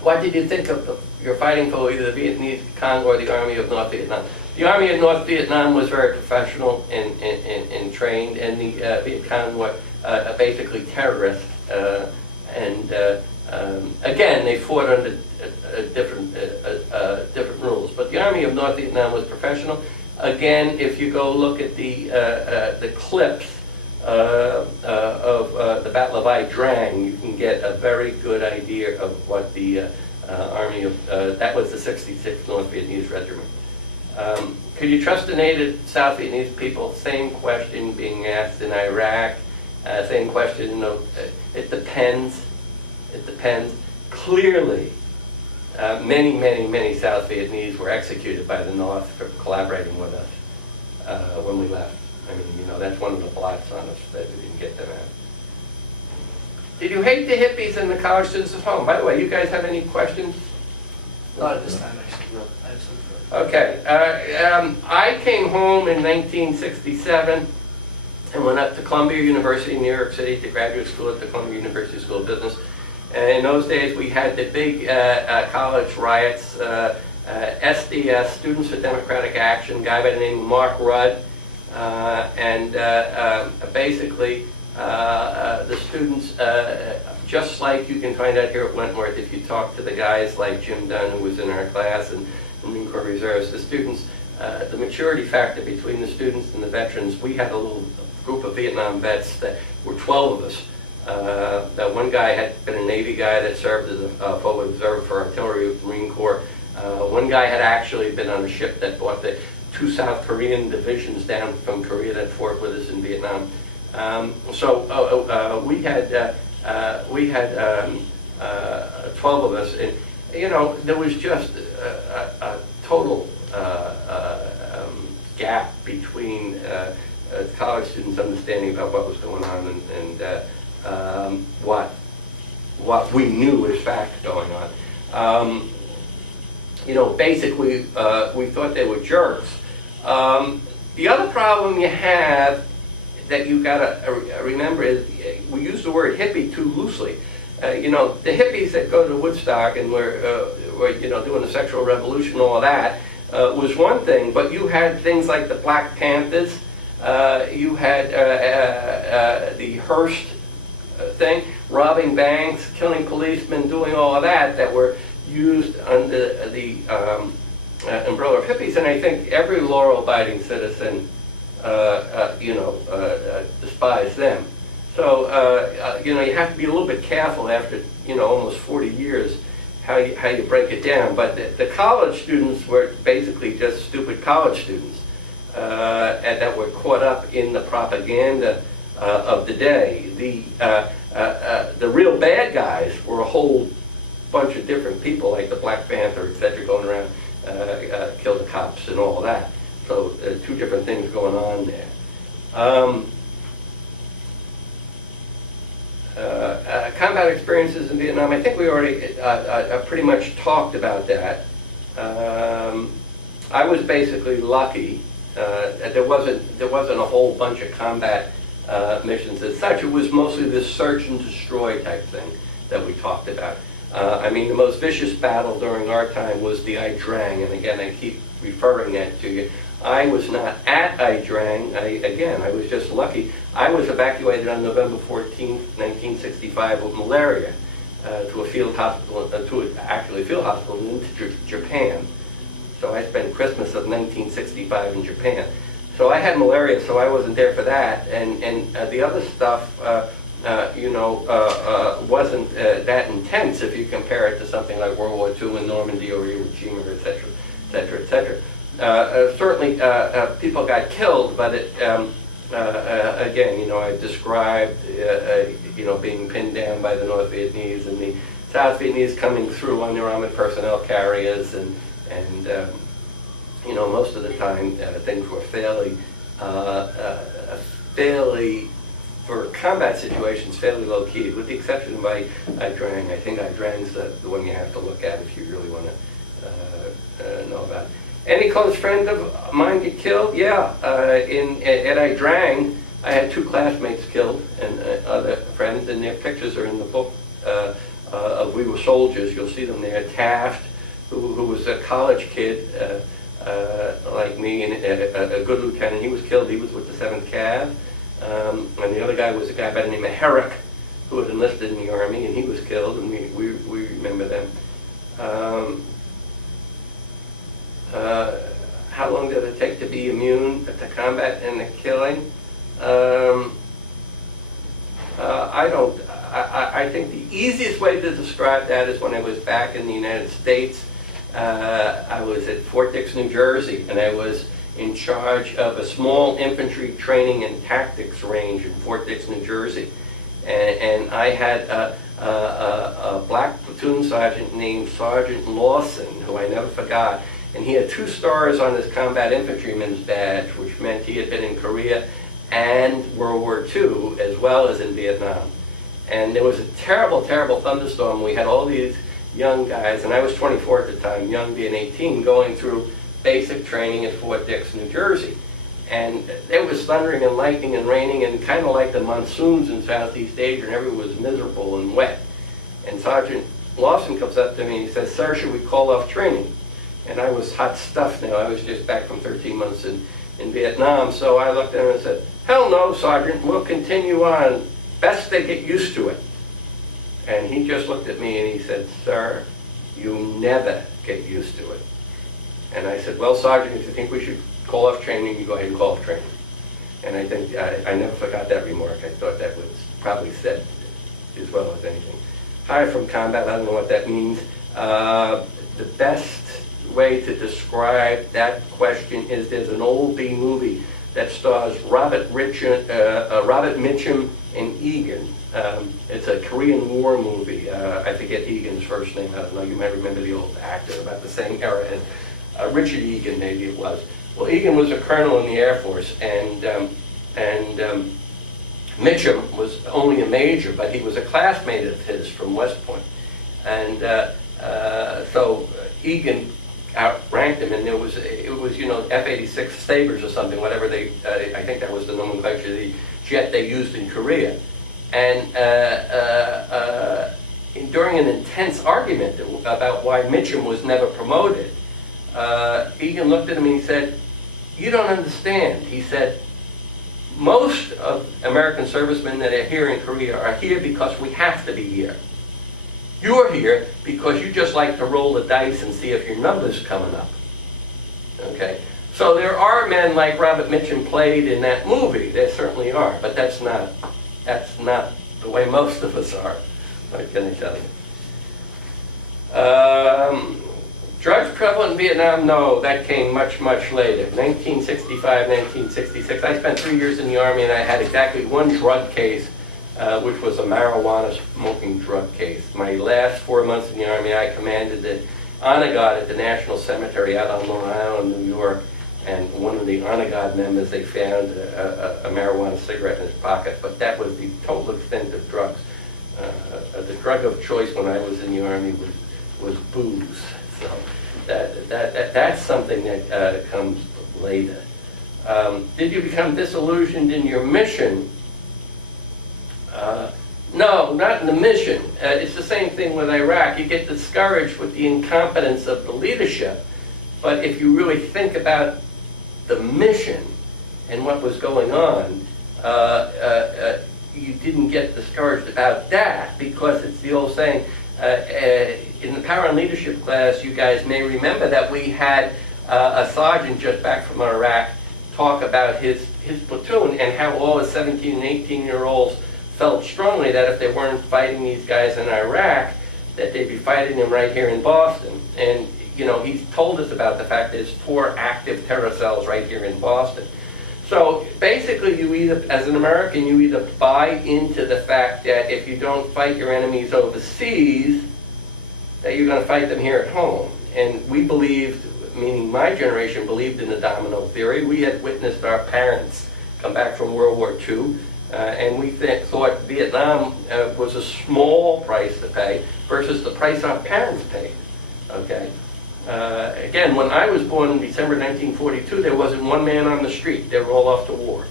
What did you think of your fighting for either the Vietnamese Cong or the Army of North Vietnam? The Army of North Vietnam was very professional and trained, and the Viet Cong were basically terrorists. Again, they fought under different rules. But the Army of North Vietnam was professional. Again, if you go look at the clips of the Battle of Ai Drang, you can get a very good idea of what the Army of, that was the 66th North Vietnamese Regiment. Could you trust the native South Vietnamese people? Same question being asked in Iraq. Same question, it depends. It depends. Clearly, many South Vietnamese were executed by the North for collaborating with us when we left. I mean, you know, that's one of the blots on us that we didn't get them out. Did you hate the hippies and the college students at home? By the way, you guys have any questions? Not at this time, actually. No, I have some for... Okay. I came home in 1967 and went up to Columbia University in New York City to graduate school at the Columbia University School of Business. And in those days, we had the big college riots SDS, Students for Democratic Action, a guy by the name of Mark Rudd, and basically the students, just like you can find out here at Wentworth if you talk to the guys like Jim Dunn, who was in our class, and the Marine Corps Reserves, the students, the maturity factor between the students and the veterans, we had a little group of Vietnam vets that were 12 of us. That one guy had been a Navy guy that served as a forward observer for artillery with the Marine Corps. One guy had actually been on a ship that brought the 2 South Korean divisions down from Korea that fought with us in Vietnam. We had 12 of us, and you know, there was just a total gap between college students' understanding about what was going on and what we was in fact going on. You know, basically, we thought they were jerks. The other problem you have that you gotta remember is we use the word hippie too loosely. You know, the hippies that go to Woodstock and were you know, doing the sexual revolution and all of that was one thing, but you had things like the Black Panthers, you had the Hearst thing, robbing banks, killing policemen, doing all of that were used under the umbrella of hippies, and I think every law-abiding citizen, you know, despised them. So, you know, you have to be a little bit careful after, you know, almost 40 years how you break it down. But the college students were basically just stupid college students and that were caught up in the propaganda of the day. The real bad guys were a whole bunch of different people, like the Black Panther, etc., going around, kill the cops and all of that. So two different things going on there. Combat experiences in Vietnam, I think we already pretty much talked about that. I was basically lucky. There wasn't a whole bunch of combat missions as such. It was mostly this search and destroy type thing that we talked about. I mean, the most vicious battle during our time was the Ai Drang, and again, I keep referring that to you. I was not at Ai Drang. I was just lucky. I was evacuated on November 14th, 1965 with malaria to a field hospital, actually a field hospital in Japan. So I spent Christmas of 1965 in Japan. So I had malaria, so I wasn't there for that. And the other stuff, you know, wasn't that intense if you compare it to something like World War II in Normandy or Iwo Jima, et cetera, et cetera, et cetera. Certainly, people got killed, but it, again, you know, I described, you know, being pinned down by the North Vietnamese and the South Vietnamese coming through on their armored personnel carriers, and you know, most of the time things were fairly, for combat situations, fairly low key, with the exception of Ai Drang. I think Ai Drang's the one you have to look at if you really want to know about it. Any close friends of mine get killed? Yeah. At Ai Drang, I had 2 classmates killed, and other friends, and their pictures are in the book of We Were Soldiers. You'll see them there. Taft, who was a college kid like me, and a good lieutenant. He was killed. He was with the 7th Cav. And the other guy was a guy by the name of Herrick, who had enlisted in the Army, and he was killed, and we remember them. How long did it take to be immune to combat and the killing? I think the easiest way to describe that is when I was back in the United States. I was at Fort Dix, New Jersey, and I was in charge of a small infantry training and tactics range in Fort Dix, New Jersey. And I had a black platoon sergeant named Sergeant Lawson, who I never forgot. And he had 2 stars on his combat infantryman's badge, which meant he had been in Korea and World War II, as well as in Vietnam. And there was a terrible, terrible thunderstorm. We had all these young guys, and I was 24 at the time, young being 18, going through basic training at Fort Dix, New Jersey. And it was thundering and lightning and raining, and kind of like the monsoons in Southeast Asia, and everyone was miserable and wet. And Sergeant Lawson comes up to me and he says, "Sir, should we call off training?" And I was hot stuff now. I was just back from 13 months in Vietnam. So I looked at him and said, "Hell no, Sergeant, we'll continue on. Best they get used to it." And he just looked at me and he said, "Sir, you never get used to it." And I said, "Well, Sergeant, if you think we should call off training, you go ahead and call off training." And I think I never forgot that remark. I thought that was probably said as well as anything. High from combat, I don't know what that means. The best way to describe that question is there's an old B movie that stars Robert Mitchum and Egan. It's a Korean War movie. I forget Egan's first name. I don't know. You might remember the old actor about the same era as Richard Egan, maybe it was. Well, Egan was a colonel in the Air Force, and Mitchum was only a major, but he was a classmate of his from West Point. And so Egan outranked him, and it was F-86 Sabres or something, whatever I think that was the nomenclature, the jet they used in Korea. And during an intense argument about why Mitchum was never promoted, Egan looked at him and he said, "You don't understand." He said, "Most of American servicemen that are here in Korea are here because we have to be here. You're here because you just like to roll the dice and see if your number's coming up." Okay? So there are men like Robert Mitchum played in that movie. There certainly are, but that's not the way most of us are. What can I tell you? Drugs prevalent in Vietnam? No, that came much, much later. 1965, 1966. I spent 3 years in the Army, and I had exactly one drug case, which was a marijuana smoking drug case. My last 4 months in the Army, I commanded the honor guard at the National Cemetery out on Long Island, New York, and one of the honor guard members, they found a marijuana cigarette in his pocket, but that was the total extent of drugs. The drug of choice when I was in the Army was booze. So that's something that comes later. Did you become disillusioned in your mission? No, not in the mission. It's the same thing with Iraq. You get discouraged with the incompetence of the leadership, but if you really think about the mission and what was going on, you didn't get discouraged about that, because it's the old saying, in the power and leadership class, you guys may remember that we had a sergeant just back from Iraq talk about his platoon and how all the 17 and 18-year-olds felt strongly that if they weren't fighting these guys in Iraq, that they'd be fighting them right here in Boston. And he's told us about the fact there's 4 active terror cells right here in Boston. So basically, you either, as an American, you either buy into the fact that if you don't fight your enemies overseas, that you're going to fight them here at home. And we believed, meaning my generation, believed in the domino theory. We had witnessed our parents come back from World War II, and we thought Vietnam was a small price to pay versus the price our parents paid. Okay. Again, when I was born in December 1942, there wasn't one man on the street. They were all off to war.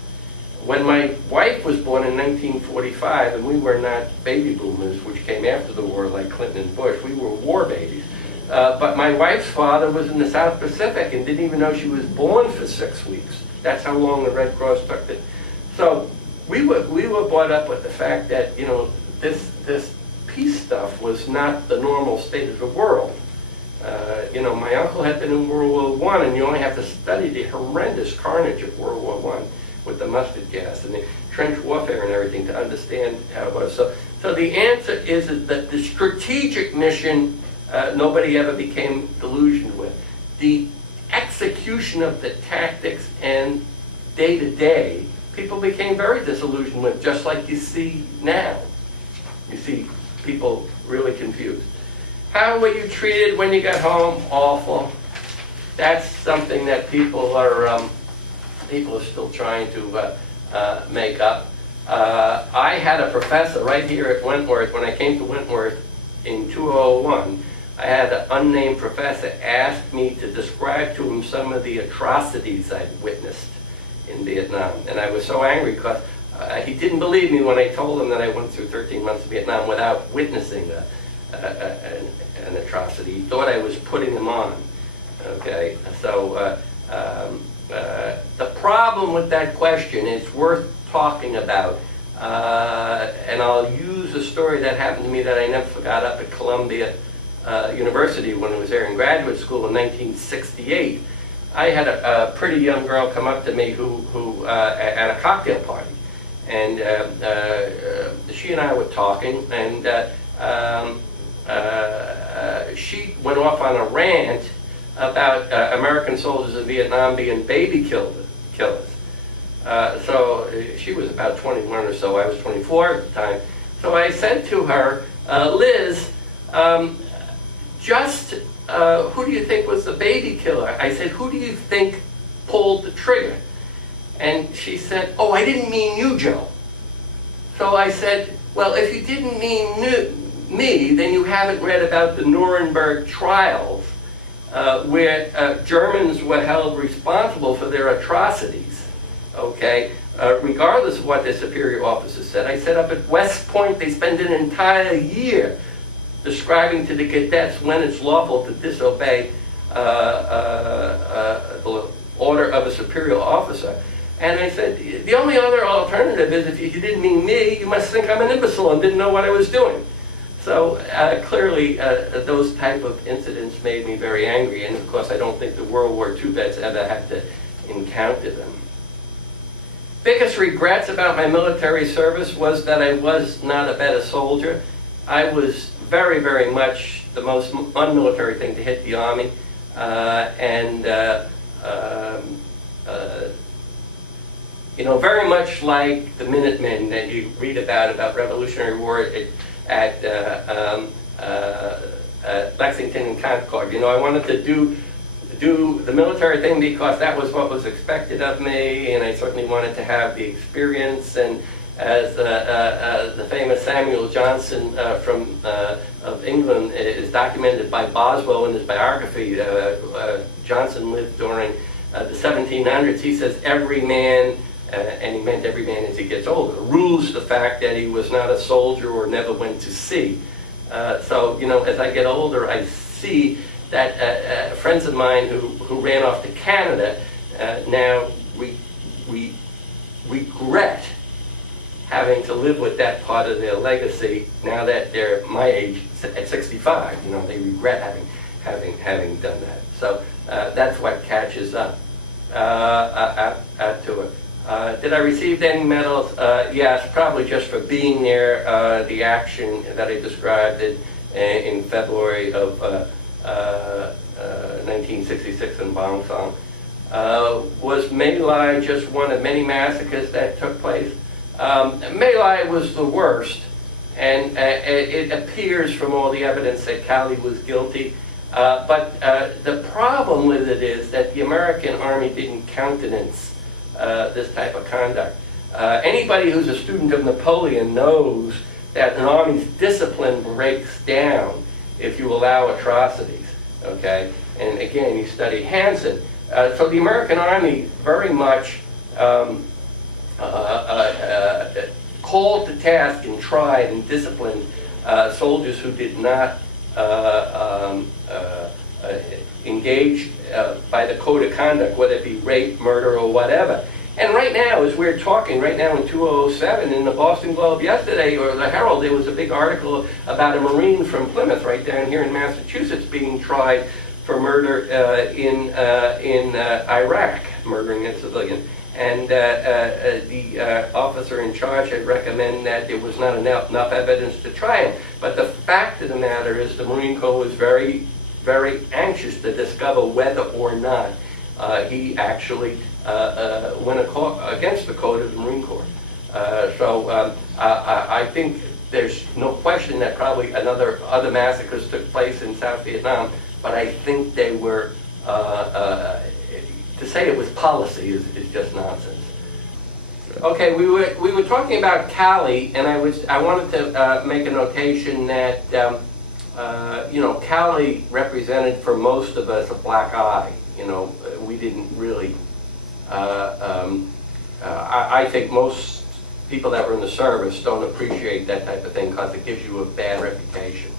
When my wife was born in 1945, and we were not baby boomers, which came after the war like Clinton and Bush, we were war babies. But my wife's father was in the South Pacific and didn't even know she was born for 6 weeks. That's how long the Red Cross took it. So we were brought up with the fact that this peace stuff was not the normal state of the world. My uncle had been in World War I, and you only have to study the horrendous carnage of World War I with the mustard gas and the trench warfare and everything to understand how it was. So the answer is that the strategic mission, nobody ever became delusioned with. The execution of the tactics and day-to-day, people became very disillusioned with, just like you see now. You see people really confused. How were you treated when you got home? Awful. That's something that people are still trying to make up. I had a professor right here at Wentworth. When I came to Wentworth in 2001, I had an unnamed professor ask me to describe to him some of the atrocities I'd witnessed in Vietnam. And I was so angry because he didn't believe me when I told him that I went through 13 months in Vietnam without witnessing an atrocity. He thought I was putting him on. Okay, so the problem with that question, it's worth talking about, and I'll use a story that happened to me that I never forgot up at Columbia University when I was there in graduate school in 1968. I had a pretty young girl come up to me who at a cocktail party, and she and I were talking, and she went off on a rant about American soldiers in Vietnam being baby killers. So she was about 21 or so. I was 24 at the time. So I said to her, Liz, who do you think was the baby killer? I said, who do you think pulled the trigger? And she said, oh, I didn't mean you, Joe. So I said, well, if you didn't mean me, then you haven't read about the Nuremberg trials, where Germans were held responsible for their atrocities, okay, regardless of what their superior officers said. I said up at West Point, they spend an entire year describing to the cadets when it's lawful to disobey the order of a superior officer. And I said, the only other alternative is if you didn't mean me, you must think I'm an imbecile and didn't know what I was doing. So clearly, those type of incidents made me very angry, and of course I don't think the World War II vets ever had to encounter them. Biggest regrets about my military service was that I was not a better soldier. I was very, very much the most unmilitary thing to hit the Army, you know, very much like the Minutemen that you read about Revolutionary War at Lexington and Concord. You know, I wanted to do the military thing because that was what was expected of me, and I certainly wanted to have the experience. And as the famous Samuel Johnson of England is documented by Boswell in his biography, Johnson lived during the 1700s. He says every man, and he meant every man as he gets older, rues the fact that he was not a soldier or never went to sea. So, you know, as I get older, I see that friends of mine who ran off to Canada now regret having to live with that part of their legacy now that they're my age at 65. You know, they regret having done that. So that's what catches up to it. Did I receive any medals? Yes, probably just for being there. The action that I described in February of 1966 in Bong Song. Was My Lai just one of many massacres that took place? My Lai was the worst, and it appears from all the evidence that Cali was guilty. But the problem with it is that the American Army didn't countenance this type of conduct. Anybody who's a student of Napoleon knows that an army's discipline breaks down if you allow atrocities, okay? And again, you study Hansen. So the American Army very much called to task and tried and disciplined soldiers who did not engage by the code of conduct, whether it be rape, murder, or whatever. And right now, as we're talking, right now in 2007, in the Boston Globe yesterday, or the Herald, there was a big article about a Marine from Plymouth, right down here in Massachusetts, being tried for murder in Iraq, murdering a civilian. And the officer in charge had recommended that there was not enough evidence to try him. But the fact of the matter is the Marine Corps was very, very anxious to discover whether or not he actually went against the code of the Marine Corps. So I think there's no question that probably other massacres took place in South Vietnam, but I think they were, to say it was policy is just nonsense. Okay, we were talking about Cali, and I wanted to make a notation that you know, Cali represented for most of us a black eye. You know, we didn't really. I think most people that were in the service don't appreciate that type of thing because it gives you a bad reputation.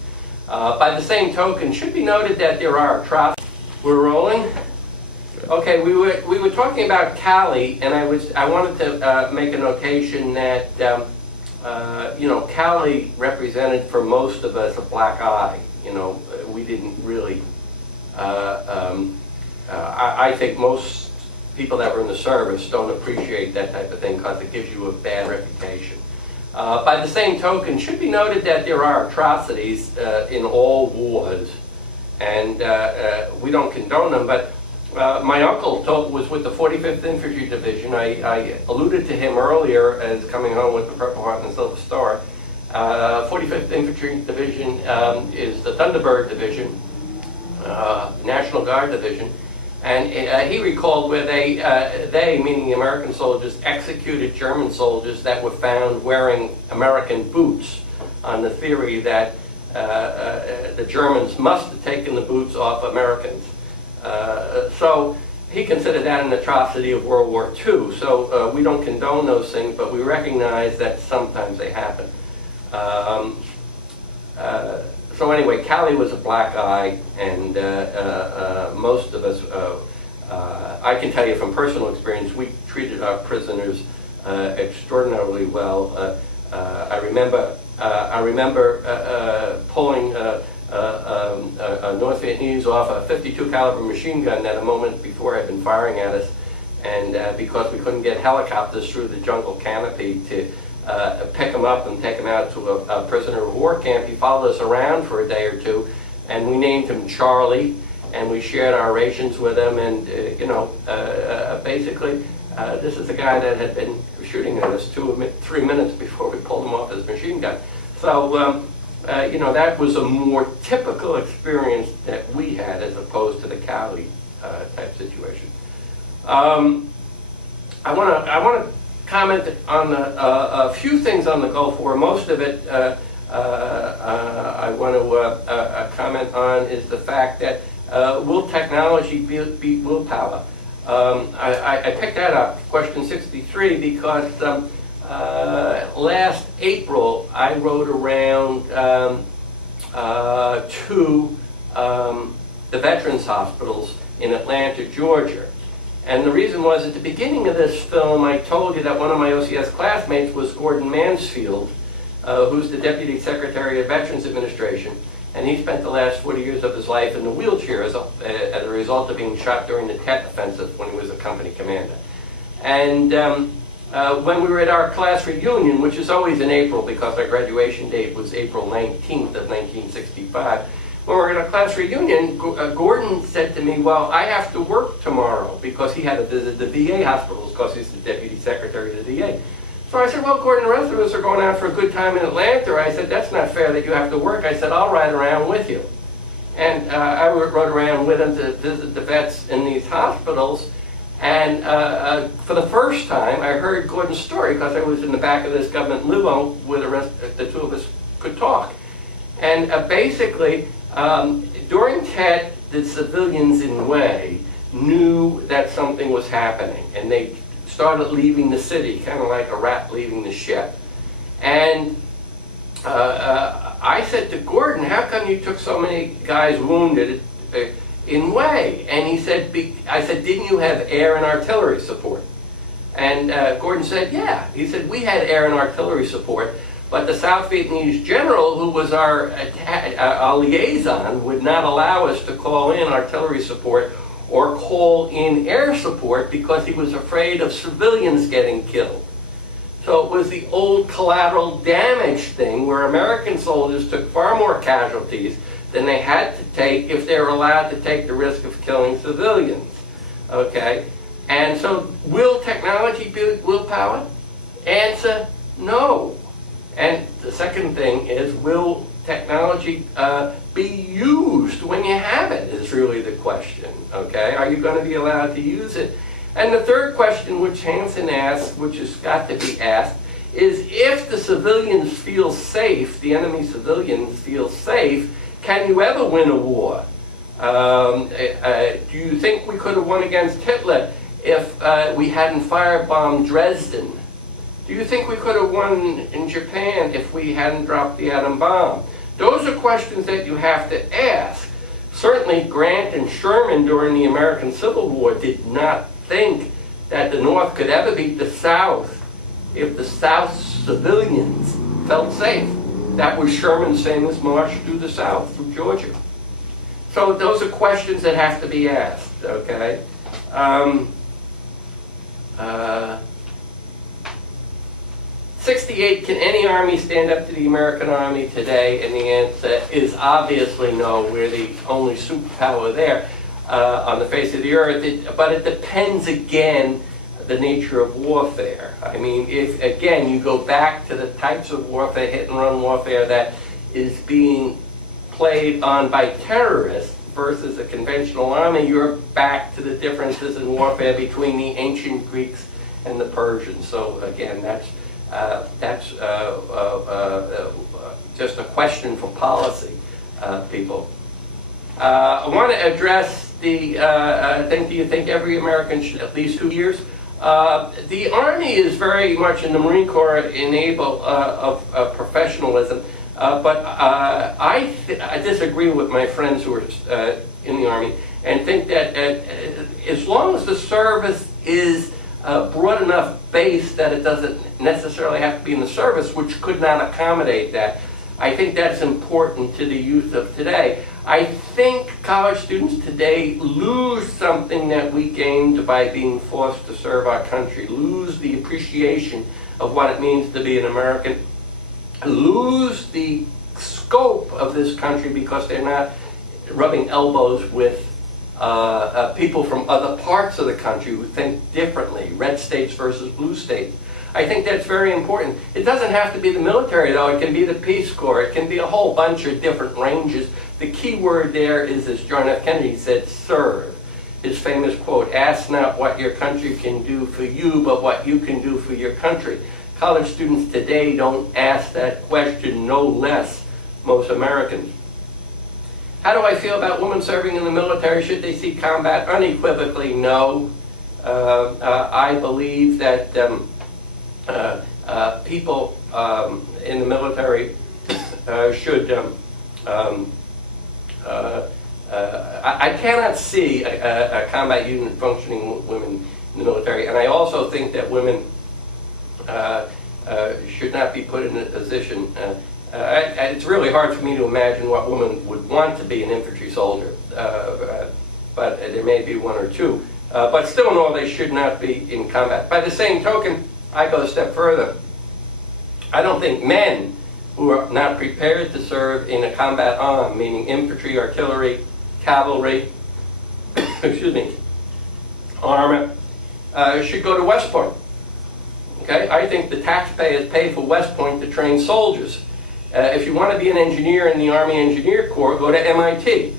By the same token, it should be noted that there are atrocities. We're rolling? Okay, we were talking about Cali, and I wanted to make a notation that you know, Cali represented for most of us a black eye. You know, we didn't really. I think most people that were in the service don't appreciate that type of thing because it gives you a bad reputation. By the same token, it should be noted that there are atrocities in all wars, and we don't condone them, but my uncle was with the 45th Infantry Division. I alluded to him earlier as coming home with the Purple Heart and the Silver Star. 45th Infantry Division is the Thunderbird Division, National Guard Division, and he recalled where they, meaning the American soldiers, executed German soldiers that were found wearing American boots on the theory that the Germans must have taken the boots off Americans. So he considered that an atrocity of World War II. So we don't condone those things, but we recognize that sometimes they happen. So anyway, Cali was a black eye, and most of us, I can tell you from personal experience, we treated our prisoners extraordinarily well. I remember pulling a North Vietnamese off a .52 caliber machine gun that a moment before had been firing at us, and because we couldn't get helicopters through the jungle canopy to pick him up and take him out to a prisoner of war camp, he followed us around for a day or two, and we named him Charlie, and we shared our rations with him, and you know, basically this is a guy that had been shooting at us 3 minutes before we pulled him off his machine gun. So you know, that was a more typical experience that we had as opposed to the Cali type situation. I want to comment on a few things on the Gulf War. Most of it I want to comment on is the fact that will technology beat willpower? I picked that up, question 63, because last April I rode around to the veterans hospitals in Atlanta, Georgia. And the reason was, at the beginning of this film, I told you that one of my OCS classmates was Gordon Mansfield, who's the Deputy Secretary of Veterans Administration. And he spent the last 40 years of his life in the wheelchair as a result of being shot during the Tet Offensive when he was a company commander. And when we were at our class reunion, which is always in April because our graduation date was April 19th of 1965, when we were at a class reunion, Gordon said to me, well, I have to work tomorrow, because he had to visit the VA hospitals because he's the Deputy Secretary of the VA. So I said, well, Gordon, the rest of us are going out for a good time in Atlanta. I said, that's not fair that you have to work. I said, I'll ride around with you. And I rode around with him to visit the vets in these hospitals. And for the first time, I heard Gordon's story because I was in the back of this government limo where the two of us could talk. And basically, during Tet, the civilians in Way knew that something was happening, and they started leaving the city, kind of like a rat leaving the ship. And I said to Gordon, how come you took so many guys wounded in Way? And he said, I said, didn't you have air and artillery support? And Gordon said, yeah. He said, we had air and artillery support, but the South Vietnamese general, who was our liaison, would not allow us to call in artillery support or call in air support because he was afraid of civilians getting killed. So it was the old collateral damage thing where American soldiers took far more casualties than they had to take if they were allowed to take the risk of killing civilians. Okay? And so, will technology beat willpower? Answer, no. And the second thing is, will technology be used when you have it, is really the question, okay? Are you going to be allowed to use it? And the third question, which Hansen asked, which has got to be asked, is if the civilians feel safe, the enemy civilians feel safe, can you ever win a war? Do you think we could have won against Hitler if we hadn't firebombed Dresden? Do you think we could have won in Japan if we hadn't dropped the atom bomb? Those are questions that you have to ask. Certainly Grant and Sherman during the American Civil War did not think that the North could ever beat the South if the South's civilians felt safe. That was Sherman's famous march through the South, through Georgia. So those are questions that have to be asked, okay? 68, can any army stand up to the American Army today? And the answer is obviously no. We're the only superpower there on the face of the earth. But it depends, again, the nature of warfare. I mean, if, again, you go back to the types of warfare, hit-and-run warfare, that is being played on by terrorists versus a conventional army, you're back to the differences in warfare between the ancient Greeks and the Persians. So, again, that's just a question for policy, people. I want to address the thing, do you think every American should at least 2 years? The Army is very much in the Marine Corps enable of professionalism, but I disagree with my friends who are in the Army and think that as long as the service is broad enough base that it doesn't necessarily have to be in the service, which could not accommodate that, I think that's important to the youth of today. I think college students today lose something that we gained by being forced to serve our country, lose the appreciation of what it means to be an American, lose the scope of this country because they're not rubbing elbows with people from other parts of the country who think differently, red states versus blue states. I think that's very important. It doesn't have to be the military, though. It can be the Peace Corps. It can be a whole bunch of different ranges. The key word there is, as John F. Kennedy said, serve. His famous quote, "Ask not what your country can do for you, but what you can do for your country." College students today don't ask that question, no less most Americans. How do I feel about women serving in the military? Should they see combat? Unequivocally, no. I believe that people in the military should... I cannot see a combat unit functioning with women in the military, and I also think that women should not be put in a position... it's really hard for me to imagine what women would want to be an infantry soldier, but there may be one or two. But still, no, they should not be in combat. By the same token, I go a step further. I don't think men who are not prepared to serve in a combat arm, meaning infantry, artillery, cavalry, excuse me, armor, should go to West Point. Okay? I think the taxpayers pay for West Point to train soldiers. If you want to be an engineer in the Army Engineer Corps, go to MIT.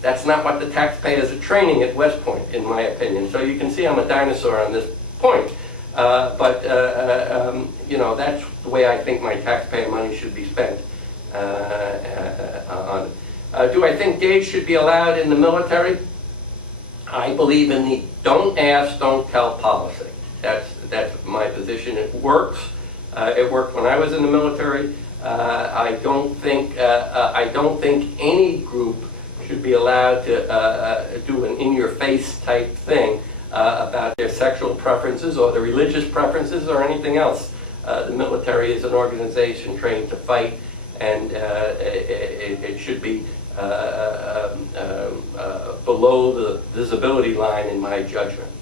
That's not what the taxpayers are training at West Point, in my opinion. So you can see I'm a dinosaur on this point. You know, that's the way I think my taxpayer money should be spent on it. Do I think gays should be allowed in the military? I believe in the don't ask, don't tell policy. That's my position. It works. It worked when I was in the military. I don't think any group should be allowed to do an in-your-face type thing about their sexual preferences or their religious preferences or anything else. The military is an organization trained to fight, and it should be below the visibility line, in my judgment.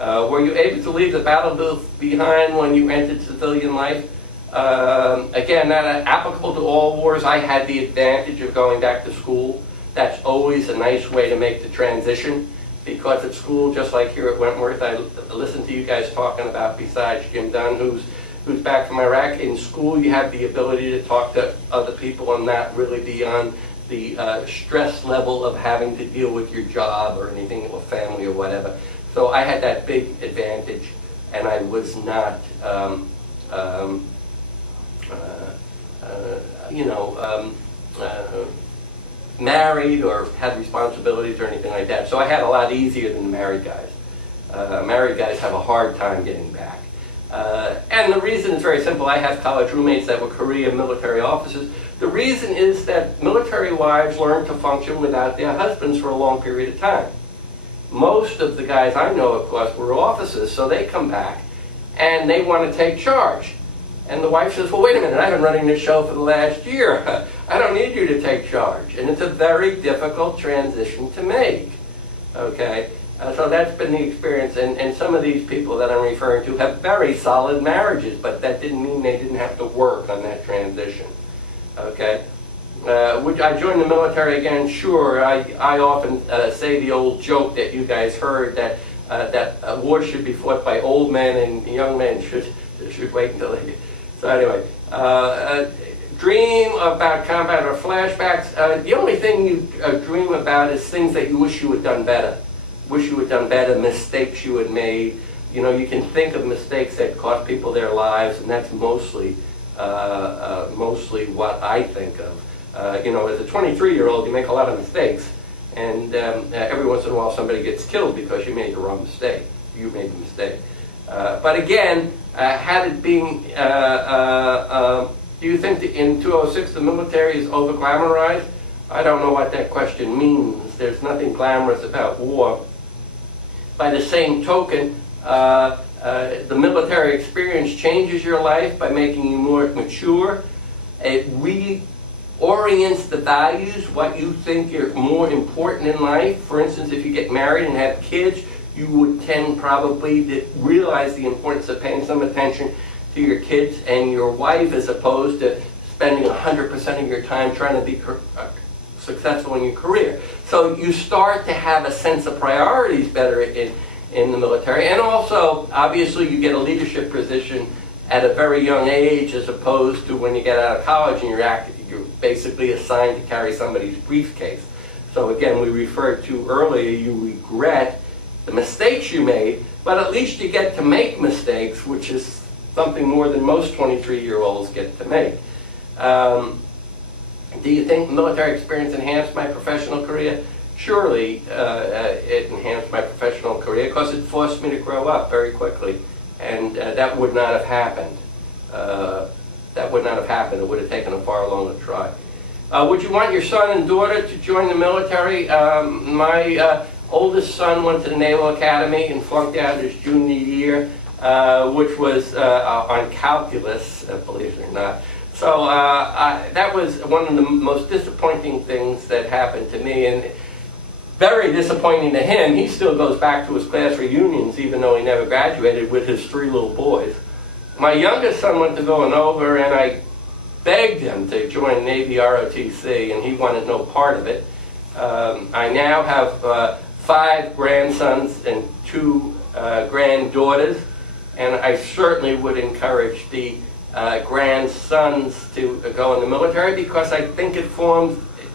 Were you able to leave the battlefield behind when you entered civilian life? Again, not applicable to all wars. I had the advantage of going back to school. That's always a nice way to make the transition, because at school, just like here at Wentworth, I listen to you guys talking about, besides Jim Dunn, who's back from Iraq. In school, you have the ability to talk to other people and not really be on the stress level of having to deal with your job or anything, or family or whatever. So I had that big advantage, and I was not, married or had responsibilities or anything like that. So I had a lot easier than the married guys. Married guys have a hard time getting back. And the reason is very simple. I have college roommates that were career military officers. The reason is that military wives learn to function without their husbands for a long period of time. Most of the guys I know, of course, were officers, so they come back and they want to take charge. And the wife says, well, wait a minute, I've been running this show for the last year. I don't need you to take charge. And it's a very difficult transition to make. Okay? So that's been the experience. And some of these people that I'm referring to have very solid marriages, but that didn't mean they didn't have to work on that transition. Okay? Would I join the military again? Sure. I often say the old joke that you guys heard that that war should be fought by old men and young men should wait until they... So anyway, dream about combat or flashbacks. The only thing you dream about is things that you wish you had done better. Wish you had done better, mistakes you had made. You know, you can think of mistakes that cost people their lives, and that's mostly what I think of. You know, as a 23-year-old, you make a lot of mistakes, and every once in a while somebody gets killed because you made the wrong mistake. You made the mistake. But again, had it been, do you think that in 2006 the military is over-glamorized? I don't know what that question means. There's nothing glamorous about war. By the same token, the military experience changes your life by making you more mature. It reorients the values, what you think are more important in life. For instance, if you get married and have kids, you would tend probably to realize the importance of paying some attention to your kids and your wife as opposed to spending 100% of your time trying to be successful in your career. So you start to have a sense of priorities better in the military. And also, obviously, you get a leadership position at a very young age as opposed to when you get out of college and you're basically assigned to carry somebody's briefcase. So again, we referred to earlier, you regret the mistakes you made, but at least you get to make mistakes, which is something more than most 23-year-olds get to make. Do you think military experience enhanced my professional career? Surely it enhanced my professional career because it forced me to grow up very quickly, and that would not have happened. That would not have happened. It would have taken a far longer try. Would you want your son and daughter to join the military? My oldest son went to the Naval Academy and flunked out his junior year, which was on calculus, believe it or not. So that was one of the most disappointing things that happened to me, and very disappointing to him. He still goes back to his class reunions, even though he never graduated, with his 3 little boys. My youngest son went to Villanova, and I begged him to join Navy ROTC, and he wanted no part of it. I now have 5 grandsons and 2 granddaughters, and I certainly would encourage the grandsons to go in the military because I think it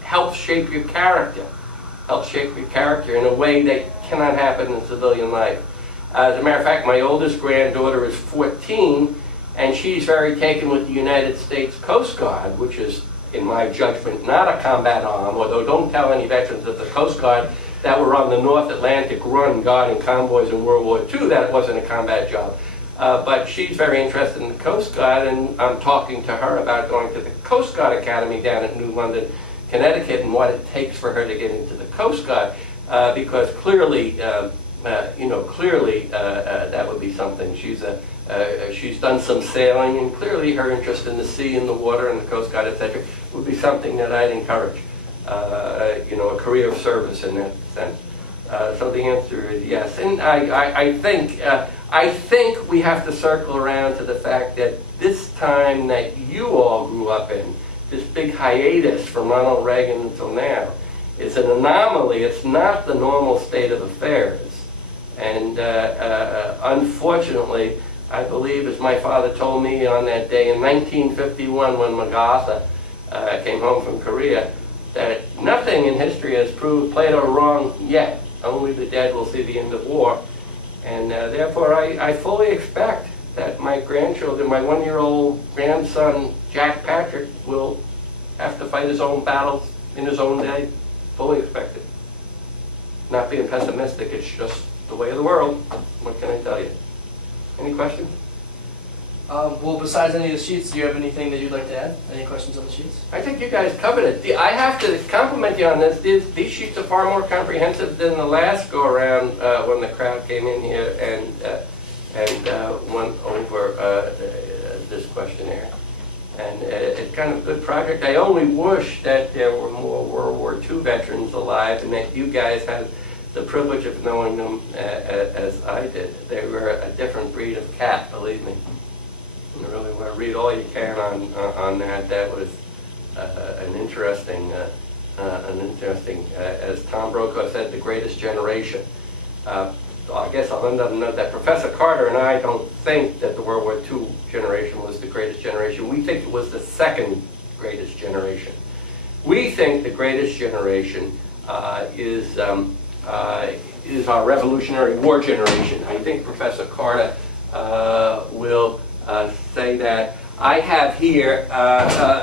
helps shape your character. Helps shape your character in a way that cannot happen in civilian life. As a matter of fact, my oldest granddaughter is 14, and she's very taken with the United States Coast Guard, which is, in my judgment, not a combat arm, although don't tell any veterans of the Coast Guard that were on the North Atlantic run guarding convoys in World War II that it wasn't a combat job. But she's very interested in the Coast Guard, and I'm talking to her about going to the Coast Guard Academy down at New London, Connecticut, and what it takes for her to get into the Coast Guard, because clearly, that would be something. She's done some sailing, and clearly her interest in the sea and the water and the Coast Guard, etc., would be something that I'd encourage. A career of service in that sense. So the answer is yes. And I think we have to circle around to the fact that this time that you all grew up in, this big hiatus from Ronald Reagan until now, is an anomaly. It's not the normal state of affairs. And unfortunately, I believe, as my father told me on that day in 1951 when MacArthur came home from Korea, that nothing in history has proved Plato wrong yet. Only the dead will see the end of war. And therefore, I fully expect that my grandchildren, my 1-year-old grandson, Jack Patrick, will have to fight his own battles in his own day. Fully expect it. Not being pessimistic, it's just the way of the world. What can I tell you? Any questions? Well, besides any of the sheets, do you have anything that you'd like to add? Any questions on the sheets? I think you guys covered it. I have to compliment you on this. These sheets are far more comprehensive than the last go-around when the crowd came in here and went over this questionnaire. And it's kind of a good project. I only wish that there were more World War II veterans alive and that you guys had the privilege of knowing them as I did. They were a different breed of cat, believe me. You really want to read all you can on that. That was an interesting, as Tom Brokaw said, the greatest generation. I guess I'll end up note that Professor Carter and I don't think that the World War II generation was the greatest generation. We think it was the second greatest generation. We think the greatest generation is our Revolutionary War generation. I think Professor Carter will say that. I have here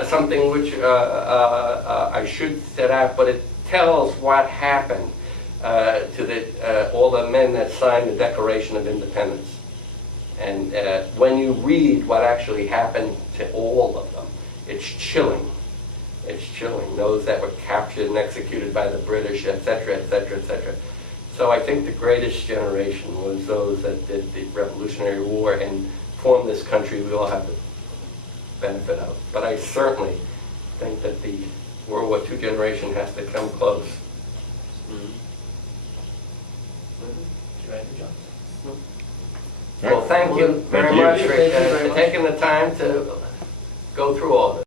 something which I should set out, but it tells what happened to all the men that signed the Declaration of Independence. And when you read what actually happened to all of them, it's chilling. It's chilling. Those that were captured and executed by the British, etc., etc., etc. So I think the greatest generation was those that did the Revolutionary War and formed this country we all have the benefit of. But I certainly think that the World War II generation has to come close. Well, thank you very much for taking the time to go through all this.